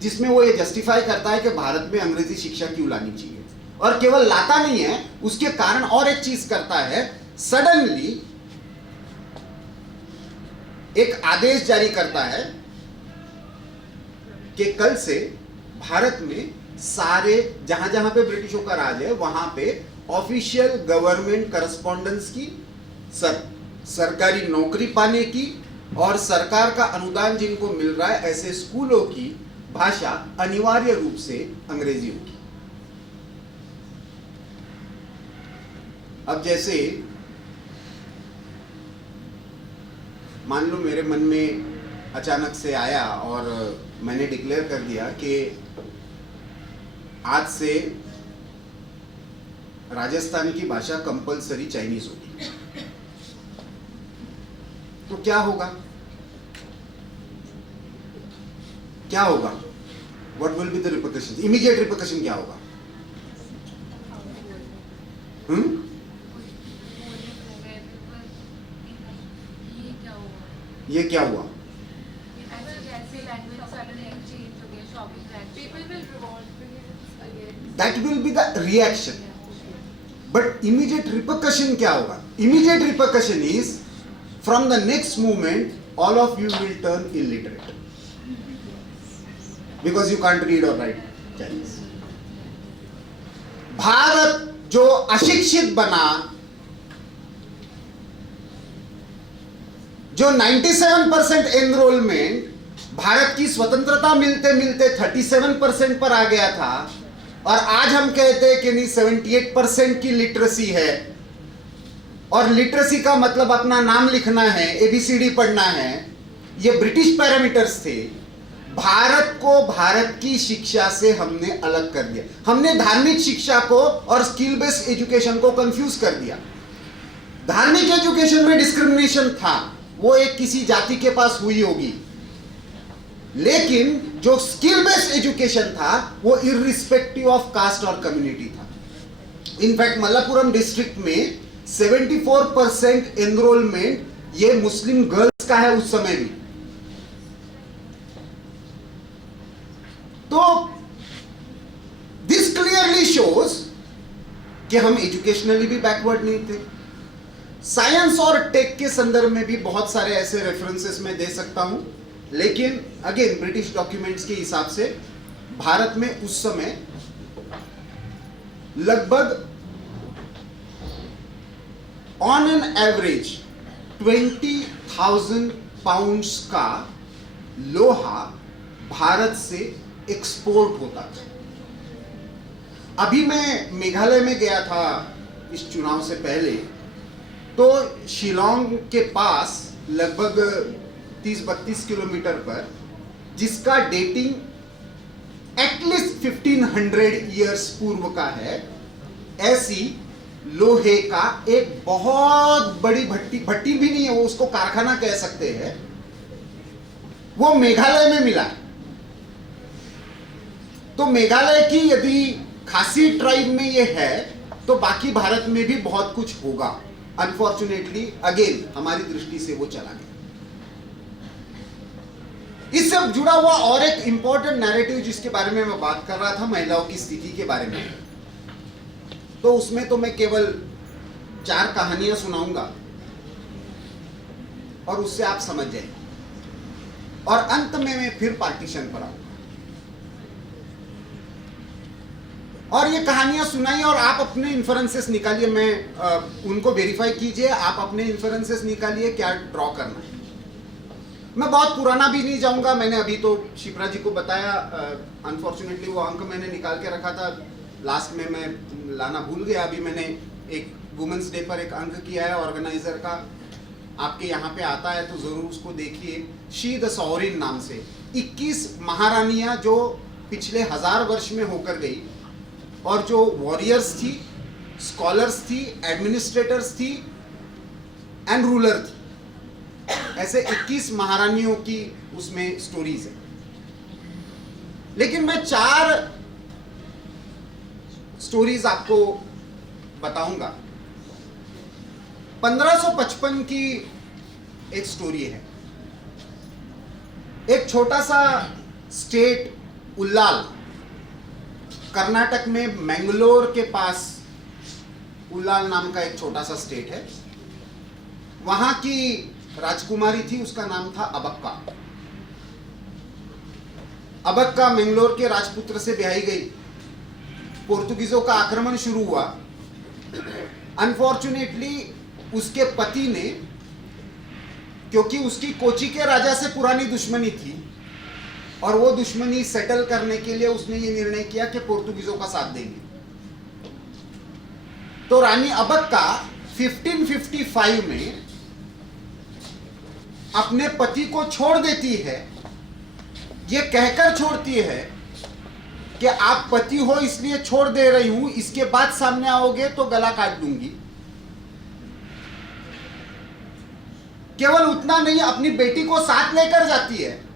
जिसमें वो ये जस्टिफाई करता है कि भारत में अंग्रेजी शिक्षा क्यों लानी चाहिए। और केवल लाता नहीं है, उसके कारण और एक चीज करता है, सडनली एक आदेश जारी करता है कि कल से भारत में सारे जहां जहां पे ब्रिटिशों का राज है वहां पे ऑफिशियल गवर्नमेंट करस्पॉन्डेंस की, सरकारी नौकरी पाने की और सरकार का अनुदान जिनको मिल रहा है ऐसे स्कूलों की भाषा अनिवार्य रूप से अंग्रेजी होगी। अब जैसे मान लो मेरे मन में अचानक से आया और मैंने डिक्लेयर कर दिया कि आज से राजस्थान की भाषा कंपलसरी चाइनीज होगी, तो क्या होगा? क्या होगा? What will be the repercussion? Immediate repercussion क्या होगा? ये क्या हुआ? That will be the reaction. But immediate repercussion क्या होगा? Immediate repercussion is from the next moment all of you will turn illiterate because you can't read or write Chinese. Bharat जो अशिक्षित बना, जो 97% एनरोलमेंट भारत की स्वतंत्रता मिलते मिलते 37% पर आ गया था, और आज हम कहते हैं कि नहीं 78% की लिटरेसी है, और लिटरेसी का मतलब अपना नाम लिखना है, ABCD पढ़ना है, ये ब्रिटिश पैरामीटर्स थे। भारत को भारत की शिक्षा से हमने अलग कर दिया। हमने धार्मिक शिक्षा को और स्किल बेस्ड एजुकेशन को कंफ्यूज कर दिया। धार्मिक एजुकेशन में डिस्क्रिमिनेशन था, वो एक किसी जाति के पास हुई होगी, लेकिन जो स्किल बेस्ड एजुकेशन था वो इररिस्पेक्टिव ऑफ कास्ट और कम्युनिटी था। इनफैक्ट मल्लापुरम डिस्ट्रिक्ट में 74% एनरोलमेंट ये मुस्लिम गर्ल्स का है उस समय भी। तो दिस क्लियरली शोज कि हम एजुकेशनली भी बैकवर्ड नहीं थे। साइंस और टेक के संदर्भ में भी बहुत सारे ऐसे रेफरेंसेस मैं दे सकता हूं, लेकिन अगेन ब्रिटिश डॉक्यूमेंट्स के हिसाब से भारत में उस समय लगभग ऑन एन एवरेज 20,000 पाउंड्स का लोहा भारत से एक्सपोर्ट होता था। अभी मैं मेघालय में गया था इस चुनाव से पहले, तो शिलोंग के पास लगभग 30-32 किलोमीटर पर, जिसका डेटिंग एटलीस्ट 1500 ईयर्स पूर्व का है, ऐसी लोहे का एक बहुत बड़ी भट्टी भी नहीं है, वो उसको कारखाना कह सकते हैं, वो मेघालय में मिला। तो मेघालय की यदि खासी ट्राइब में ये है तो बाकी भारत में भी बहुत कुछ होगा। अनफॉर्चुनेटली अगेन हमारी दृष्टि से वो चला गया। इससे जुड़ा हुआ और एक इंपॉर्टेंट नैरेटिव जिसके बारे में मैं बात कर रहा था, महिलाओं की स्थिति के बारे में, तो उसमें तो मैं केवल 4 कहानियां सुनाऊंगा और उससे आप समझ जाएंगे, और अंत में मैं फिर पार्टीशन पर आऊंगा। और ये कहानियां सुनाइए और आप अपने इन्फरेंसेस निकालिए, मैं उनको वेरीफाई कीजिए, आप अपने इन्फरेंसेस निकालिए क्या ड्रॉ करना है। मैं बहुत पुराना भी नहीं जाऊंगा, मैंने अभी तो शिप्रा जी को बताया, अनफॉर्चुनेटली वो अंक मैंने निकाल के रखा था, लास्ट में मैं लाना भूल गया। अभी मैंने एक वुमेंस डे पर एक अंक किया है ऑर्गेनाइजर का, आपके यहाँ पे आता है तो जरूर उसको देखिए। शी द सॉवरिन नाम से 21 महारानियां जो पिछले 1000 वर्ष में होकर गई, और जो वॉरियर्स थी, स्कॉलर्स थी, एडमिनिस्ट्रेटर्स थी एंड रूलर थी, ऐसे 21 महारानियों की उसमें स्टोरीज है। लेकिन मैं 4 स्टोरीज आपको बताऊंगा 1555 की एक स्टोरी है। एक छोटा सा स्टेट उल्लाल, कर्नाटक में मैंगलोर के पास उल्लाल नाम का एक छोटा सा स्टेट है। वहां की राजकुमारी थी, उसका नाम था अबक्का। अबक्का मैंगलोर के राजपुत्र से ब्याही गई। पोर्तुगीजों का आक्रमण शुरू हुआ। अनफॉर्चुनेटली उसके पति ने, क्योंकि उसकी कोची के राजा से पुरानी दुश्मनी थी और वो दुश्मनी सेटल करने के लिए उसने ये निर्णय किया कि पोर्तुगीजों का साथ देंगे। तो रानी अबक्का 1555 में अपने पति को छोड़ देती है। ये कहकर छोड़ती है कि आप पति हो इसलिए छोड़ दे रही हूं, इसके बाद सामने आओगे तो गला काट दूंगी। केवल उतना नहीं, अपनी बेटी को साथ लेकर जाती है।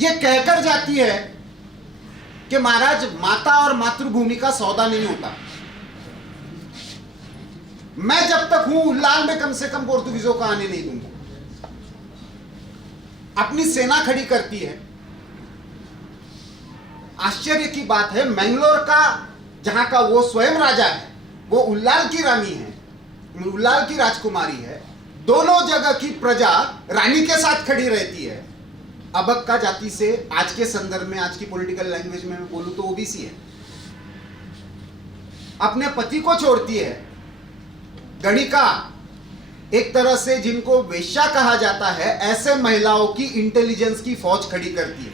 ये कहकर जाती है कि महाराज, माता और मातृभूमि का सौदा नहीं होता। मैं जब तक हूं उल्लाल में कम से कम पोर्तुगीजों को आने नहीं दूंगा। अपनी सेना खड़ी करती है। आश्चर्य की बात है, मैंगलोर का जहां का वो स्वयं राजा है, वो उल्लाल की रानी है, उल्लाल की राजकुमारी है। दोनों जगह की प्रजा रानी के साथ खड़ी रहती है। अबक्का जाति से, आज के संदर्भ में, आज की पॉलिटिकल लैंग्वेज में मैं बोलूं तो ओबीसी है। अपने पति को छोड़ती है। गणिका, एक तरह से जिनको वेश्या कहा जाता है, ऐसे महिलाओं की इंटेलिजेंस की फौज खड़ी करती है।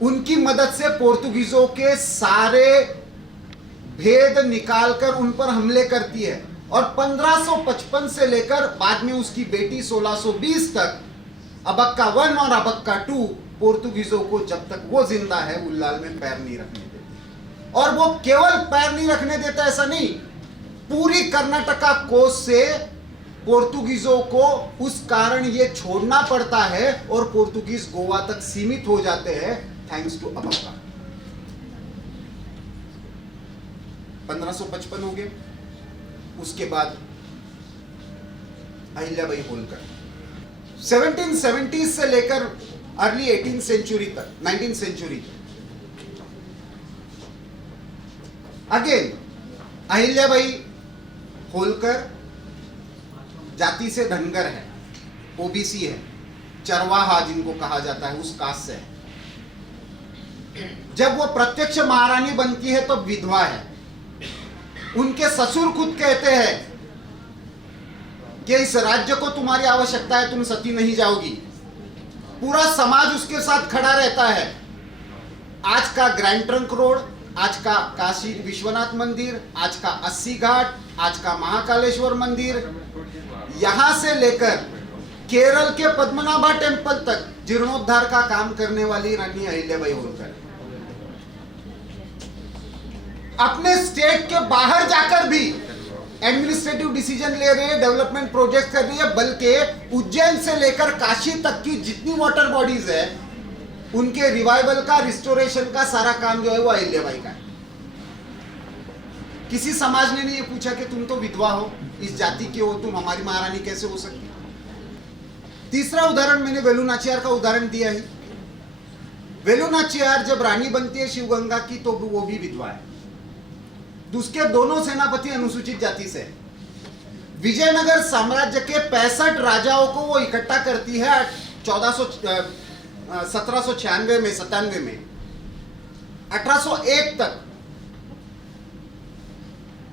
उनकी मदद से पोर्तुगीजों के सारे भेद निकालकर उन पर हमले करती है। और 1555 से लेकर बाद में उसकी बेटी 1620 तक अबक्का 1 और अबक्का 2 पोर्तुगीजों को जब तक वो जिंदा है उल्लाल में पैर नहीं रखने देते। और वो केवल पैर नहीं रखने देता ऐसा नहीं, पूरी कर्नाटका कोस्ट से पोर्तुगीजों को उस कारण ये छोड़ना पड़ता है और पोर्तुगीज गोवा तक सीमित हो जाते हैं, थैंक्स टू अबक्का। 1555 हो गए। उसके बाद अहिल्याबाई होलकर 1770 से लेकर अर्ली 18th सेंचुरी तक, 19th सेंचुरी तक। अगेन अहिल्याबाई होलकर जाति से धनगर है, ओबीसी है, चरवाहा जिनको कहा जाता है उस कास्ट से है। जब वो प्रत्यक्ष महारानी बनती है तो विधवा है। उनके ससुर खुद कहते हैं कि इस राज्य को तुम्हारी आवश्यकता है, तुम सती नहीं जाओगी। पूरा समाज उसके साथ खड़ा रहता है। आज का ग्रैंड ट्रंक रोड, आज का काशी विश्वनाथ मंदिर, आज का 80 घाट, आज का महाकालेश्वर मंदिर, यहां से लेकर केरल के पद्मनाभा टेम्पल तक जीर्णोद्धार का काम करने वाली रानी अहिल्याबाई होलकर अपने स्टेट के बाहर जाकर भी एडमिनिस्ट्रेटिव डिसीजन ले रही है, डेवलपमेंट प्रोजेक्ट कर रही है। बल्कि उज्जैन से लेकर काशी तक की जितनी वाटर बॉडीज है उनके रिवाइवल का, रिस्टोरेशन का सारा काम जो है वो अहिल्याबाई का है। किसी समाज ने नहीं ये पूछा कि तुम तो विधवा हो, इस जाति के हो, तुम हमारी महारानी कैसे हो सकती। तीसरा उदाहरण मैंने वेलु नाचियार का उदाहरण दिया है। वेलु नाचियार जब रानी बनती है शिवगंगा की तो वो भी विधवा है। उसके दोनों सेनापति अनुसूचित जाति से। विजयनगर साम्राज्य के 65 राजाओं को वो इकट्ठा करती है 1796 में, 97 में। 1801 तक,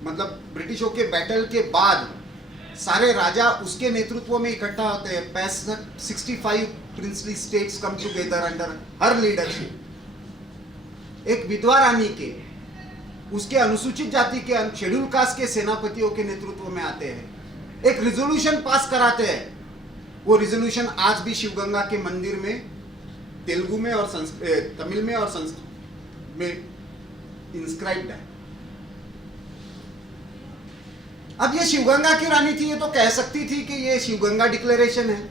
मतलब ब्रिटिशों के बैटल के बाद सारे राजा उसके नेतृत्व में इकट्ठा होते हैं। 65 princely states come together under her leadership. एक विधवा रानी के, उसके अनुसूचित जाति के, शेड्यूल कास्ट के सेनापतियों के नेतृत्व में आते हैं, एक रिजोल्यूशन पास कराते हैं। वो रिजोल्यूशन आज भी शिवगंगा के मंदिर में तेलुगु में और तमिल में और संस्कृत में इंस्क्राइब्ड है। अब ये शिवगंगा की रानी थी, ये तो कह सकती थी कि ये शिवगंगा डिक्लेरेशन है,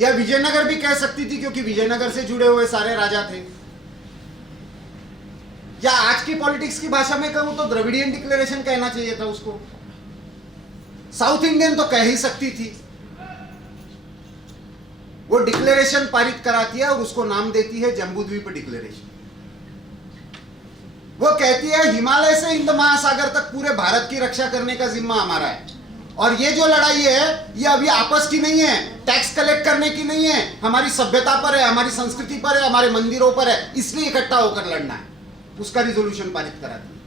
या विजयनगर भी कह सकती थी क्योंकि विजयनगर से जुड़े हुए सारे राजा थे। या आज की पॉलिटिक्स की भाषा में कहूं तो द्रविडियन डिक्लेरेशन कहना चाहिए था उसको। साउथ इंडियन तो कह ही सकती थी। वो डिक्लेरेशन पारित कराती है और उसको नाम देती है जम्बूद्वीप डिक्लेरेशन। वो कहती है हिमालय से हिंद महासागर तक पूरे भारत की रक्षा करने का जिम्मा हमारा है, और ये जो लड़ाई है ये अभी आपस की नहीं है, टैक्स कलेक्ट करने की नहीं है, हमारी सभ्यता पर है, हमारी संस्कृति पर है, हमारे मंदिरों पर है, इसलिए इकट्ठा होकर लड़ना है। उसका रिजोल्यूशन पारित कराती है।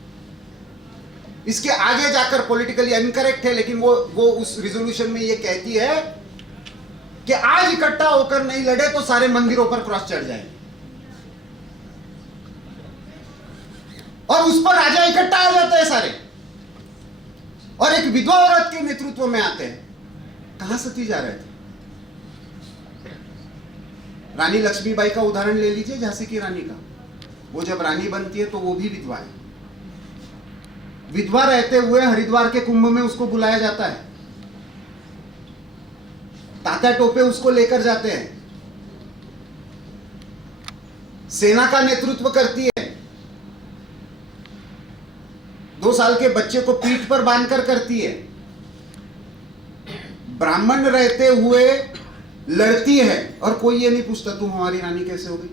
इसके आगे जाकर पॉलिटिकली अनकरेक्ट है, लेकिन वो उस रिजोल्यूशन में ये कहती है कि आज इकट्ठा होकर नहीं लड़े तो सारे मंदिरों पर क्रॉस चढ़ जाएंगे, और उस पर राजा इकट्ठा आ जाते हैं सारे, और एक विधवा औरत के नेतृत्व में आते हैं। कहां सती जा रहे थे? रानी लक्ष्मीबाई का उदाहरण ले लीजिए, झांसी की रानी का। वो जब रानी बनती है तो वो भी विधवा है। विधवा रहते हुए हरिद्वार के कुंभ में उसको बुलाया जाता है, तात्या टोपे उसको लेकर जाते हैं, सेना का नेतृत्व करती है, 2 साल के बच्चे को पीठ पर बांधकर करती है, ब्राह्मण रहते हुए लड़ती है, और कोई ये नहीं पूछता तुम हमारी रानी कैसे हो गई।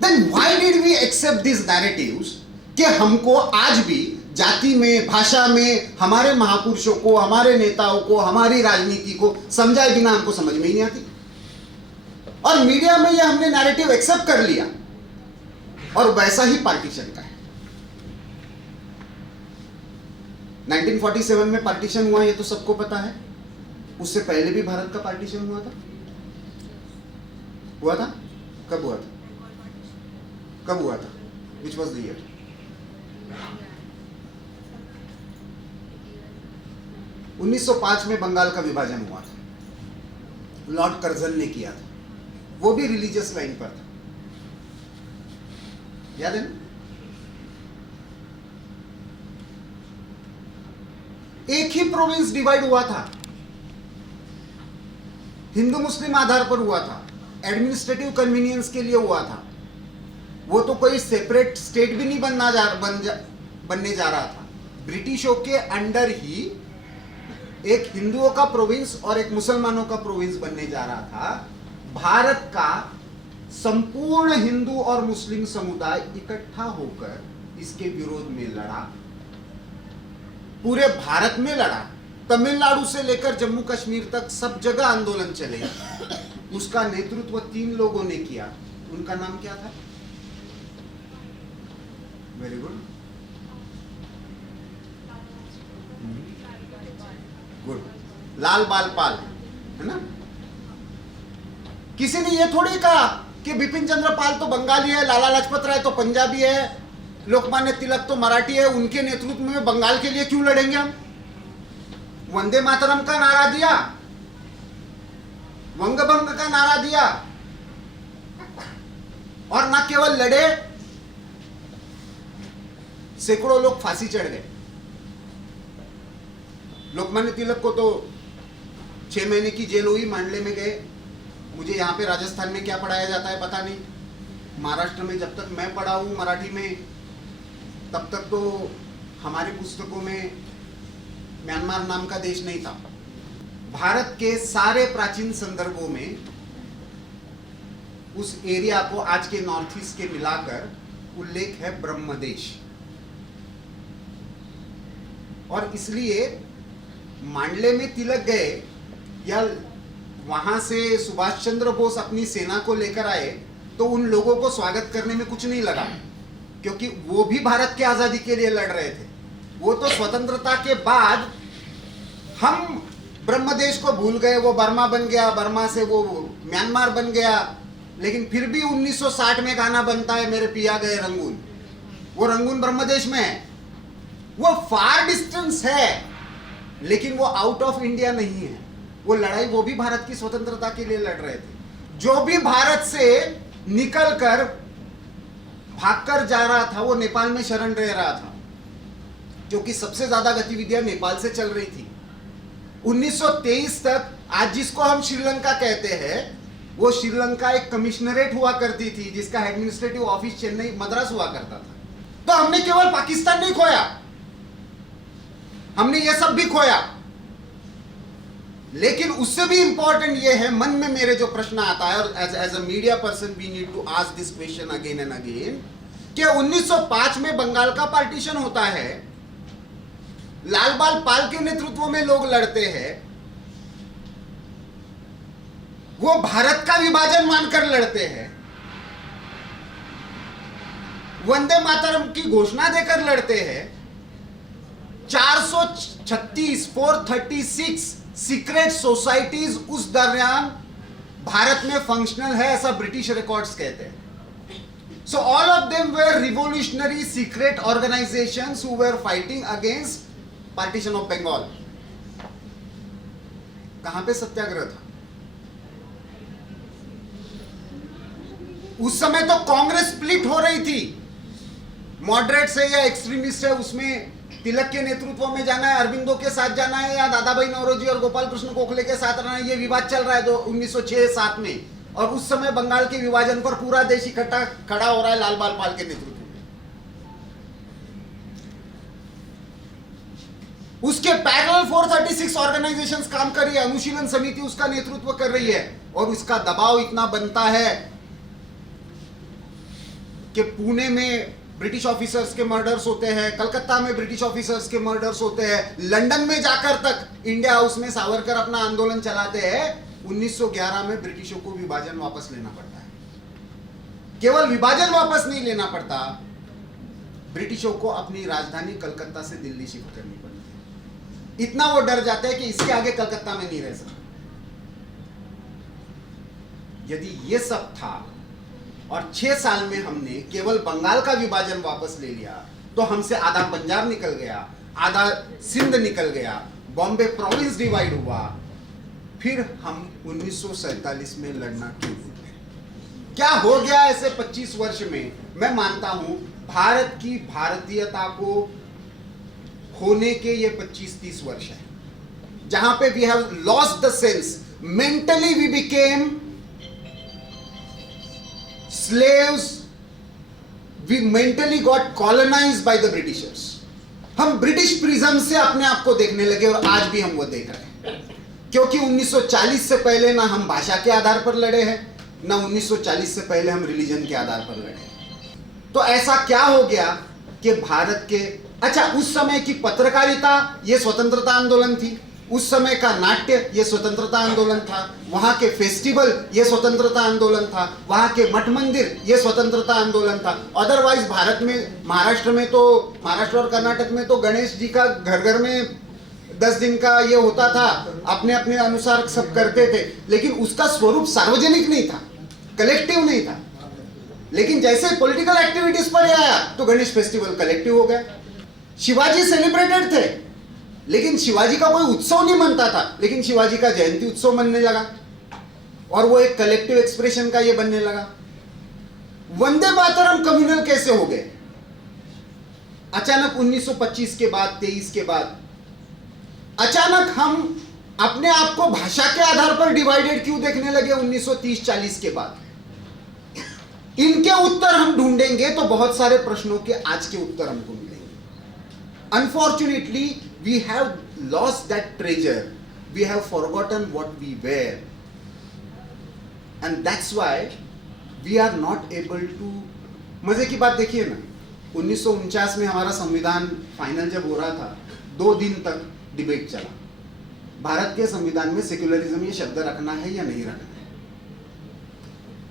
Then why did we accept these narratives कि हमको आज भी जाति में, भाषा में हमारे महापुरुषों को, हमारे नेताओं को, हमारी राजनीति को समझाए बिना हमको समझ में ही नहीं आती, और मीडिया में ये हमने नैरेटिव एक्सेप्ट कर लिया, और वैसा ही पार्टीशन का है। 1947 में पार्टीशन हुआ, ये तो सबको पता है। उससे पहले भी भारत का पार्टीशन हुआ था। कब हुआ था? Which was the year? उन्नीस 1905 में बंगाल का विभाजन हुआ था, लॉर्ड कर्जन ने किया था, वो भी रिलीजियस लाइन पर था, याद है ना? एक ही प्रोविंस डिवाइड हुआ था, हिंदू मुस्लिम आधार पर हुआ था, एडमिनिस्ट्रेटिव कन्वीनियंस के लिए हुआ था। वो तो कोई सेपरेट स्टेट भी नहीं बनने जा रहा था। ब्रिटिशों के अंडर ही एक हिंदुओं का प्रोविंस और एक मुसलमानों का प्रोविंस बनने जा रहा था। भारत का संपूर्ण हिंदू और मुस्लिम समुदाय इकट्ठा होकर इसके विरोध में लड़ा, पूरे भारत में लड़ा, तमिलनाडु से लेकर जम्मू कश्मीर तक सब जगह आंदोलन चले। उसका नेतृत्व 3 लोगों ने किया। उनका नाम क्या था? वेरी गुड, लाल बाल पाल, है ना? किसी ने यह थोड़ी कहा कि बिपिन चंद्र पाल तो बंगाली है, लाला लाजपत राय तो पंजाबी है, लोकमान्य तिलक तो मराठी है, उनके नेतृत्व में बंगाल के लिए क्यों लड़ेंगे हम? वंदे मातरम का नारा दिया, वंगभंग का नारा दिया, और ना केवल लड़े, सैकड़ों लोग फांसी चढ़ गए। लोकमान्य तिलक को तो 6 महीने की जेल हुई, मांडले में गए। मुझे यहाँ पे राजस्थान में क्या पढ़ाया जाता है पता नहीं, महाराष्ट्र में जब तक मैं पढ़ा हूँ मराठी में, तब तक तो हमारी पुस्तकों में म्यांमार नाम का देश नहीं था। भारत के सारे प्राचीन संदर्भों में उस एरिया को आज के नॉर्थ ईस्ट के मिलाकर उल्लेख है ब्रह्मदेश, और इसलिए मांडले में तिलक गए या वहां से सुभाष चंद्र बोस अपनी सेना को लेकर आए तो उन लोगों को स्वागत करने में कुछ नहीं लगा, क्योंकि वो भी भारत की आजादी के लिए लड़ रहे थे। वो तो स्वतंत्रता के बाद हम ब्रह्मदेश को भूल गए, वो बर्मा बन गया, बर्मा से वो म्यांमार बन गया, लेकिन फिर भी 1960 में गाना बनता है मेरे पिया गए रंगून, वो रंगून ब्रह्मदेश में है। वो फार डिस्टेंस है, लेकिन वो आउट ऑफ इंडिया नहीं है। वो लड़ाई वो भी भारत की स्वतंत्रता के लिए लड़ रहे थे। जो भी भारत से निकलकर भागकर जा रहा था वो नेपाल में शरण रह रहा था, क्योंकि सबसे ज्यादा गतिविधियां नेपाल से चल रही थी। 1923 तक आज जिसको हम श्रीलंका कहते हैं, वो श्रीलंका एक कमिश्नरेट हुआ करती थी जिसका एडमिनिस्ट्रेटिव ऑफिस चेन्नई मद्रास हुआ करता था। तो हमने केवल पाकिस्तान नहीं खोया, हमने ये सब भी खोया। लेकिन उससे भी इंपॉर्टेंट ये है, मन में मेरे जो प्रश्न आता है, और as a media person we need to ask this question again and again, कि 1905 में बंगाल का पार्टीशन होता है, लाल बाल पाल के नेतृत्व में लोग लड़ते हैं, वो भारत का विभाजन मानकर लड़ते हैं, वंदे मातरम की घोषणा देकर लड़ते हैं, 436 सीक्रेट सोसाइटीज उस दरमियान भारत में फंक्शनल है, ऐसा ब्रिटिश रिकॉर्ड्स कहते हैं। So all of them were revolutionary secret organizations who were fighting against partition of Bengal. कहां पे सत्याग्रह था? उस समय तो कांग्रेस स्प्लिट हो रही थी, मॉडरेट से या एक्सट्रीमिस्ट है, उसमें तिलक के नेतृत्व में जाना है, अरबिंदो के साथ जाना है, या दादा भाई नौरोजी और गोपाल कृष्ण गोखले के साथ रहना है, ये विवाद चल रहा है 1906-7 में। और उस समय बंगाल के विभाजन पर पूरा देश इकट्ठा खड़ा हो रहा है लाल बाल पाल के नेतृत्व में। उसके पैरेलल 436 ऑर्गेनाइजेशंस काम कर रही है, अनुशीलन समिति उसका नेतृत्व कर रही है, और उसका दबाव इतना बनता है कि पुणे में ब्रिटिश ऑफिसर्स के मर्डर्स होते हैं, कलकत्ता में ब्रिटिश ऑफिसर्स के मर्डर्स होते हैं, लंदन में जाकर तक इंडिया हाउस में सावरकर अपना आंदोलन चलाते हैं। 1911 में ब्रिटिशों को विभाजन वापस लेना पड़ता है। केवल विभाजन वापस नहीं लेना पड़ता, ब्रिटिशों को अपनी राजधानी कलकत्ता से दिल्ली शिफ्ट करनी पड़ती है। इतना वो डर जाते हैं कि इसके आगे कलकत्ता में नहीं रह सकते। यदि ये सब था और 6 साल में हमने केवल बंगाल का विभाजन वापस ले लिया, तो हमसे आधा पंजाब निकल गया, आधा सिंध निकल गया, बॉम्बे प्रोविंस डिवाइड हुआ, फिर हम 1947 में लड़ना क्यों भूले? क्या हो गया ऐसे 25 वर्ष में? मैं मानता हूं भारत की भारतीयता को खोने के ये 25-30 वर्ष है, जहां पे we have lost the sense, mentally we became slaves, we mentally got colonized by the Britishers. हम ब्रिटिश प्रिज्म से अपने आप को देखने लगे, और आज भी हम वो देख रहे हैं। क्योंकि 1940 से पहले ना हम भाषा के आधार पर लड़े हैं, ना 1940 से पहले हम रिलीजन के आधार पर लड़े। तो ऐसा क्या हो गया कि भारत के, अच्छा, उस समय की पत्रकारिता ये स्वतंत्रता आंदोलन थी, उस समय का नाट्य ये स्वतंत्रता आंदोलन था, वहां के फेस्टिवल ये स्वतंत्रता आंदोलन था, वहां के मठ मंदिर ये स्वतंत्रता आंदोलन था। अदरवाइज भारत में, महाराष्ट्र और कर्नाटक में तो गणेश जी का घर घर में 10 दिन का ये होता था, अपने अपने अनुसार सब करते थे, लेकिन उसका स्वरूप सार्वजनिक नहीं था, कलेक्टिव नहीं था। लेकिन जैसे पॉलिटिकल एक्टिविटीज पर आया तो गणेश फेस्टिवल कलेक्टिव हो गया। शिवाजी सेलिब्रेटेड थे, लेकिन शिवाजी का कोई उत्सव नहीं मनता था, लेकिन शिवाजी का जयंती उत्सव मनने लगा, और वो एक कलेक्टिव एक्सप्रेशन का ये बनने लगा। वंदे मातरम कम्युनल कैसे हो गए? अचानक 1925 के बाद, 23 के बाद अचानक हम अपने आप को भाषा के आधार पर डिवाइडेड क्यों देखने लगे? 1930-40 के बाद इनके उत्तर हम ढूंढेंगे तो बहुत सारे प्रश्नों के आज के उत्तर हमको मिलेंगे। Unfortunately we have lost that treasure, we have forgotten what we were, and that's why we are not able to। मजे की बात देखिए ना, 1949 में हमारा संविधान फाइनल जब हो रहा था, 2 दिन तक डिबेट चला, भारत के संविधान में सेक्युलरिज्म ये शब्द रखना है या नहीं रखना है।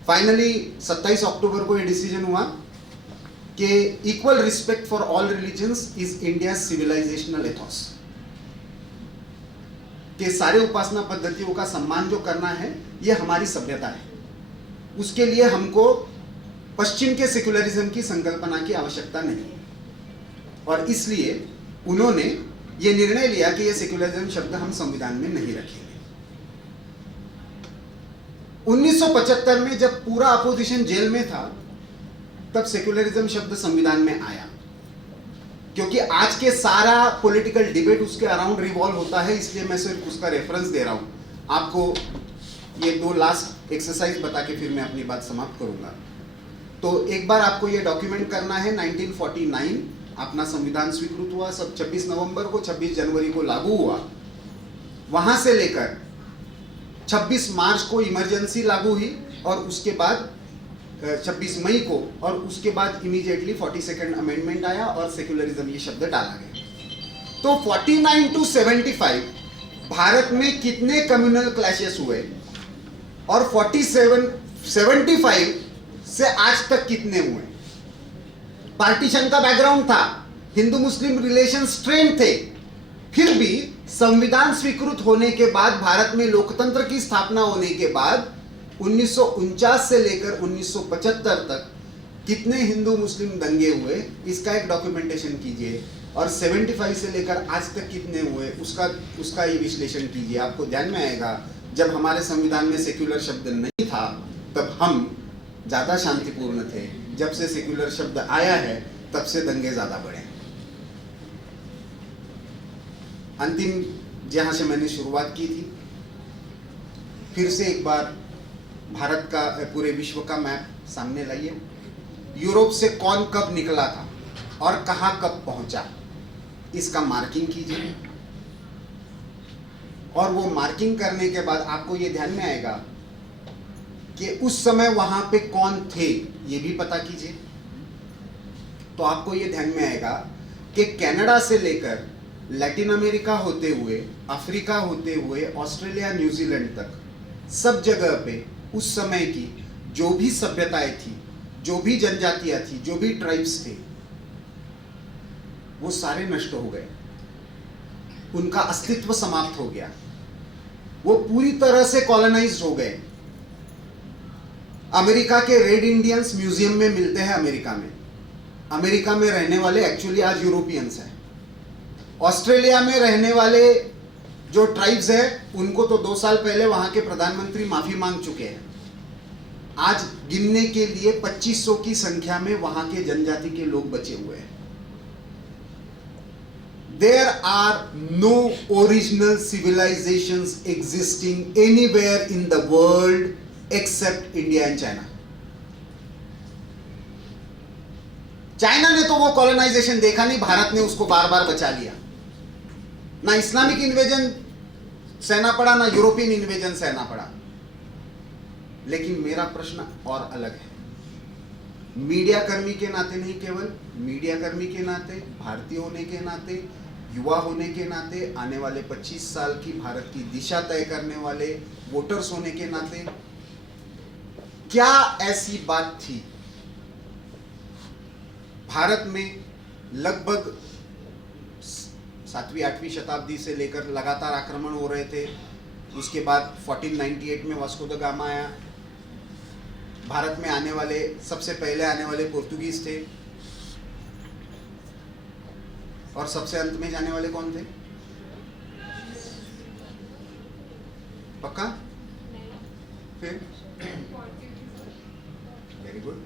फाइनली 27 अक्टूबर को ये डिसीजन हुआ कि equal respect for all religions is India civilisational Ethos, कि सारे उपासना पद्धतियों का सम्मान जो करना है ये हमारी सभ्यता है, उसके लिए हमको पश्चिम के सेक्युलरिज्म की संकल्पना की आवश्यकता नहीं है। और इसलिए उन्होंने ये निर्णय लिया कि ये सेक्युलरिज्म शब्द हम संविधान में नहीं रखेंगे। 1975 में जब पूरा अपोजिशन जेल में था, तब सेक्युलरिज्म शब्द संविधान में आया, क्योंकि आज के सारा पॉलिटिकल डिबेट उसके अराउंड रिवॉल्व होता है, इसलिए मैं सिर्फ उसका रेफरेंस दे रहा हूं आपको। ये 2 लास्ट एक्सरसाइज बता के फिर मैं अपनी बात समाप्त करूंगा। तो एक बार आपको ये डॉक्यूमेंट करना है, 1949 अपना संविधान स्वीकृत हुआ, सब 26 नवंबर को 26 जनवरी को लागू हुआ। वहां से लेकर 26 मार्च को इमरजेंसी लागू हुई और उसके बाद 26 मई को, और उसके बाद इमीडिएटली 42nd अमेंडमेंट आया और सेक्युलरिज्म ये शब्द डाला गया। तो 49 to 75 भारत में कितने कम्युनल क्लैशेस हुए और 75 से आज तक कितने हुए? पार्टीशन का बैकग्राउंड था, हिंदू मुस्लिम रिलेशन स्ट्रेन थे, फिर भी संविधान स्वीकृत होने के बाद, भारत में लोकतंत्र की स्थापना होने के बाद 1949 से लेकर 1975 तक कितने हिंदू मुस्लिम दंगे हुए, इसका एक डॉक्यूमेंटेशन कीजिए। और 75 से लेकर आज तक कितने हुए उसका ये विश्लेषण कीजिए। आपको ध्यान में आएगा जब हमारे संविधान में सेक्युलर शब्द नहीं था तब हम ज्यादा शांतिपूर्ण थे, जब से सेक्युलर शब्द आया है तब से दंगे ज्यादा बढ़े। अंतिम जहां से मैंने शुरुआत की थी, फिर से एक बार भारत का, पूरे विश्व का मैप सामने लाइए। यूरोप से कौन कब निकला था और कहां कब पहुंचा, इसका मार्किंग कीजिए। और वो मार्किंग करने के बाद आपको ये ध्यान में आएगा कि उस समय वहां पे कौन थे, ये भी पता कीजिए। तो आपको ये ध्यान में आएगा कि कनाडा से लेकर लैटिन अमेरिका होते हुए, अफ्रीका होते हुए, ऑस्ट्रेलिया, न्यूजीलैंड तक, सब जगह पे उस समय की जो भी सभ्यताएं थी, जो भी जनजातियां थी, जो भी ट्राइब्स थे, वो सारे नष्ट हो गए, उनका अस्तित्व समाप्त हो गया, वो पूरी तरह से कॉलोनाइज्ड हो गए। अमेरिका के रेड इंडियंस म्यूजियम में मिलते हैं अमेरिका में रहने वाले एक्चुअली आज यूरोपियंस हैं। ऑस्ट्रेलिया में रहने वाले जो ट्राइब्स है उनको तो 2 साल पहले वहां के प्रधानमंत्री माफी मांग चुके हैं। आज गिनने के लिए 2500 की संख्या में वहां के जनजाति के लोग बचे हुए हैं। There are no original civilizations existing anywhere in the world except India and China. China ने तो वो कॉलोनाइजेशन देखा नहीं, भारत ने उसको बार बार बचा लिया। ना इस्लामिक इन्वेजन सहना पड़ा, ना यूरोपियन इन्वेजन सहना पड़ा। लेकिन मेरा प्रश्न और अलग है। मीडिया कर्मी के नाते नहीं, केवल मीडिया कर्मी के नाते, भारतीय होने के नाते, युवा होने के नाते, आने वाले 25 साल की भारत की दिशा तय करने वाले वोटर्स होने के नाते, क्या ऐसी बात थी भारत में लगभग 7वीं 8वीं शताब्दी से लेकर लगातार आक्रमण हो रहे थे। उसके बाद 1498 में वास्को द गामा आया। भारत में आने वाले, सबसे पहले आने वाले पोर्तुगीज थे, और सबसे अंत में जाने वाले कौन थे? पक्का? फिर वेरी गुड।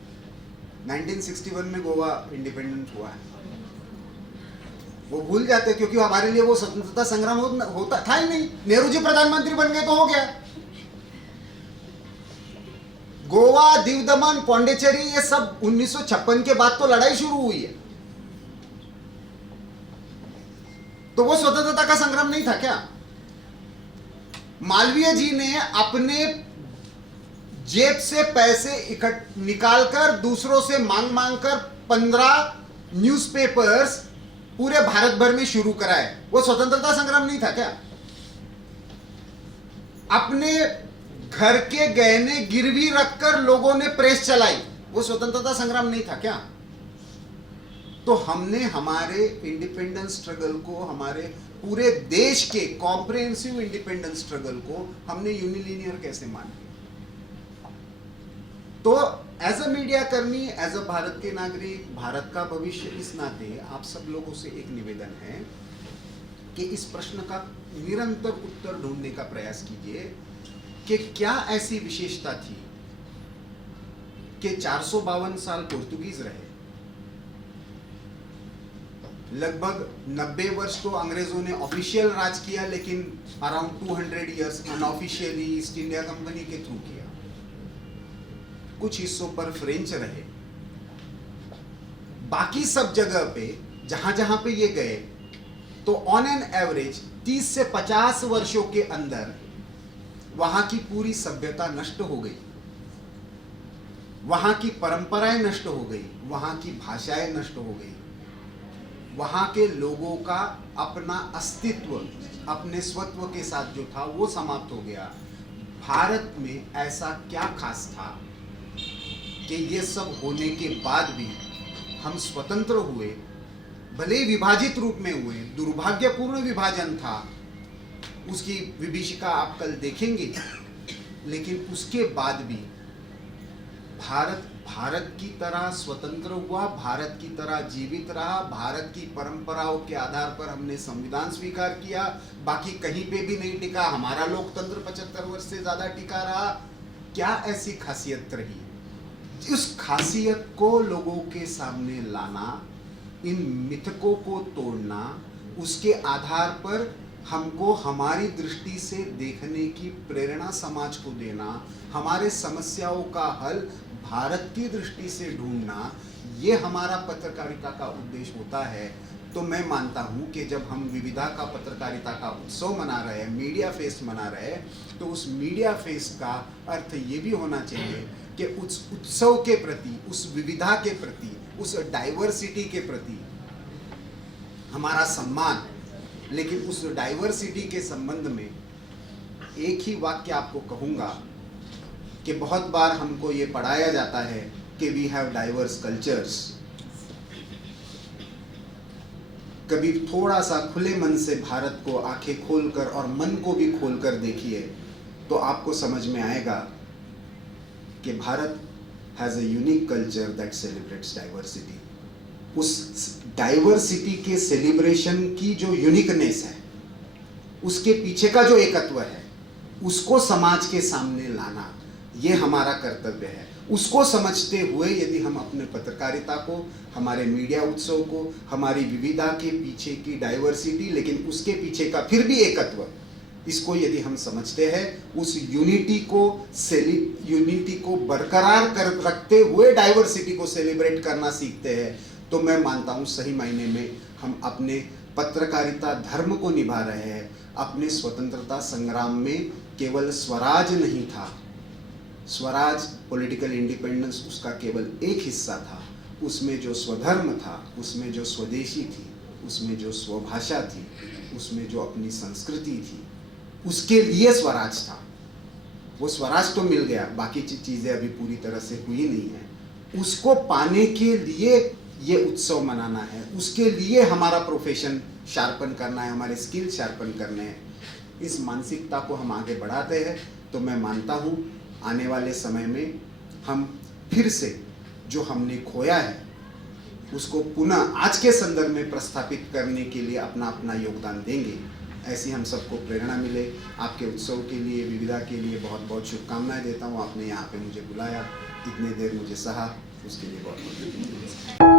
1961 में गोवा इंडिपेंडेंट हुआ है। वो भूल जाते क्योंकि हमारे लिए वो स्वतंत्रता संग्राम होता था ही नहीं। नेहरू जी प्रधानमंत्री बन गए तो हो गया। गोवा, दीव दमन, पौंडीचेरी, ये सब 1956 के बाद तो लड़ाई शुरू हुई है। तो वो स्वतंत्रता का संग्राम नहीं था क्या? मालवीय जी ने अपने जेब से पैसे निकालकर, दूसरों से मांग मांग कर 15 न्यूज़पेपर्स पूरे भारत भर में शुरू कराए। वो स्वतंत्रता संग्राम नहीं था क्या? अपने घर के गहने गिरवी रखकर लोगों ने प्रेस चलाई, वो स्वतंत्रता संग्राम नहीं था क्या? तो हमने हमारे इंडिपेंडेंस स्ट्रगल को, हमारे पूरे देश के कॉम्प्रिहेंसिव इंडिपेंडेंस स्ट्रगल को हमने यूनिलिनियर कैसे मान लिया? तो एज अ मीडिया कर्मी, एज अ भारत के नागरिक, भारत का भविष्य, इस नाते आप सब लोगों से एक निवेदन है कि इस प्रश्न का निरंतर उत्तर ढूंढने का प्रयास कीजिए कि क्या ऐसी विशेषता थी कि 452 साल पोर्तुगीज रहे, लगभग 90 वर्ष तो अंग्रेजों ने ऑफिशियल राज किया, लेकिन around 200 years unofficially east India company के थ्रू किया। कुछ हिस्सों पर फ्रेंच रहे, बाकी सब जगह पे जहां जहां पे ये गए तो ऑन एन एवरेज 30 से 50 वर्षों के अंदर वहां की पूरी सभ्यता नष्ट हो गई, वहां की परंपराएं नष्ट हो गई, वहां की भाषाएं नष्ट हो गई, वहां के लोगों का अपना अस्तित्व, अपने स्वत्व के साथ जो था वो समाप्त हो गया। भारत में ऐसा क्या खास था कि ये सब होने के बाद भी हम स्वतंत्र हुए, भले ही विभाजित रूप में हुए, दुर्भाग्यपूर्ण विभाजन था, उसकी विभीषिका आप कल देखेंगे, लेकिन उसके बाद भी भारत की तरह स्वतंत्र हुआ, भारत की तरह जीवित रहा, भारत की परंपराओं के आधार पर हमने संविधान स्वीकार किया, बाकी कहीं पे भी नहीं टिका, हमारा लोकतंत्र 75 वर्ष से ज्यादा टिका रहा। क्या ऐसी खासियत रही? उस खासियत को लोगों के सामने लाना, इन मिथकों को तोड़ना, उसके आधार पर हमको हमारी दृष्टि से देखने की प्रेरणा समाज को देना, हमारे समस्याओं का हल भारत की दृष्टि से ढूंढना, ये हमारा पत्रकारिता का उद्देश्य होता है। तो मैं मानता हूँ कि जब हम विविधा का पत्रकारिता का उत्सव मना रहे हैं, मीडिया फेस्ट मना रहे हैं, तो उस मीडिया फेस्ट का अर्थ ये भी होना चाहिए कि उस उत्सव के प्रति, उस विविधा के प्रति, उस डाइवर्सिटी के प्रति हमारा सम्मान। लेकिन उस डाइवर्सिटी के संबंध में एक ही वाक्य आपको कहूँगा कि बहुत बार हमको ये पढ़ाया जाता है कि वी हैव डाइवर्स कल्चर्स। कभी थोड़ा सा खुले मन से भारत को आंखें खोलकर और मन को भी खोलकर देखिए तो आपको समझ में आएगा कि Bharat has a unique culture that celebrates diversity. उस डाइवर्सिटी के सेलिब्रेशन की जो यूनिकनेस है, उसके पीछे का जो एकत्व है, उसको समाज के सामने लाना, ये हमारा कर्तव्य है। उसको समझते हुए यदि हम अपने पत्रकारिता को, हमारे मीडिया उत्सव को, हमारी विविधता के पीछे की डाइवर्सिटी, लेकिन उसके पीछे का फिर भी एकत्व, इसको यदि हम समझते हैं, उस यूनिटी को बरकरार कर रखते हुए डाइवर्सिटी को सेलिब्रेट करना सीखते हैं, तो मैं मानता हूँ सही मायने में हम अपने पत्रकारिता धर्म को निभा रहे हैं। अपने स्वतंत्रता संग्राम में केवल स्वराज नहीं था, स्वराज पॉलिटिकल इंडिपेंडेंस उसका केवल एक हिस्सा था। उसमें जो स्वधर्म था, उसमें जो स्वदेशी थी, उसमें जो स्वभाषा थी, उसमें जो अपनी संस्कृति थी, उसके लिए स्वराज था। वो स्वराज तो मिल गया, बाकी चीज़ें अभी पूरी तरह से हुई नहीं है। उसको पाने के लिए ये उत्सव मनाना है, उसके लिए हमारा प्रोफेशन शार्पन करना है, हमारे स्किल शार्पन करने हैं। इस मानसिकता को हम आगे बढ़ाते हैं तो मैं मानता हूँ आने वाले समय में हम फिर से जो हमने खोया है उसको पुनः आज के संदर्भ में प्रस्थापित करने के लिए अपना अपना योगदान देंगे। ऐसी हम सबको प्रेरणा मिले। आपके उत्सव के लिए, विविधा के लिए बहुत बहुत शुभकामनाएं देता हूँ। आपने यहाँ पे मुझे बुलाया, इतने देर मुझे सहा, उसके लिए बहुत बहुत धन्यवाद।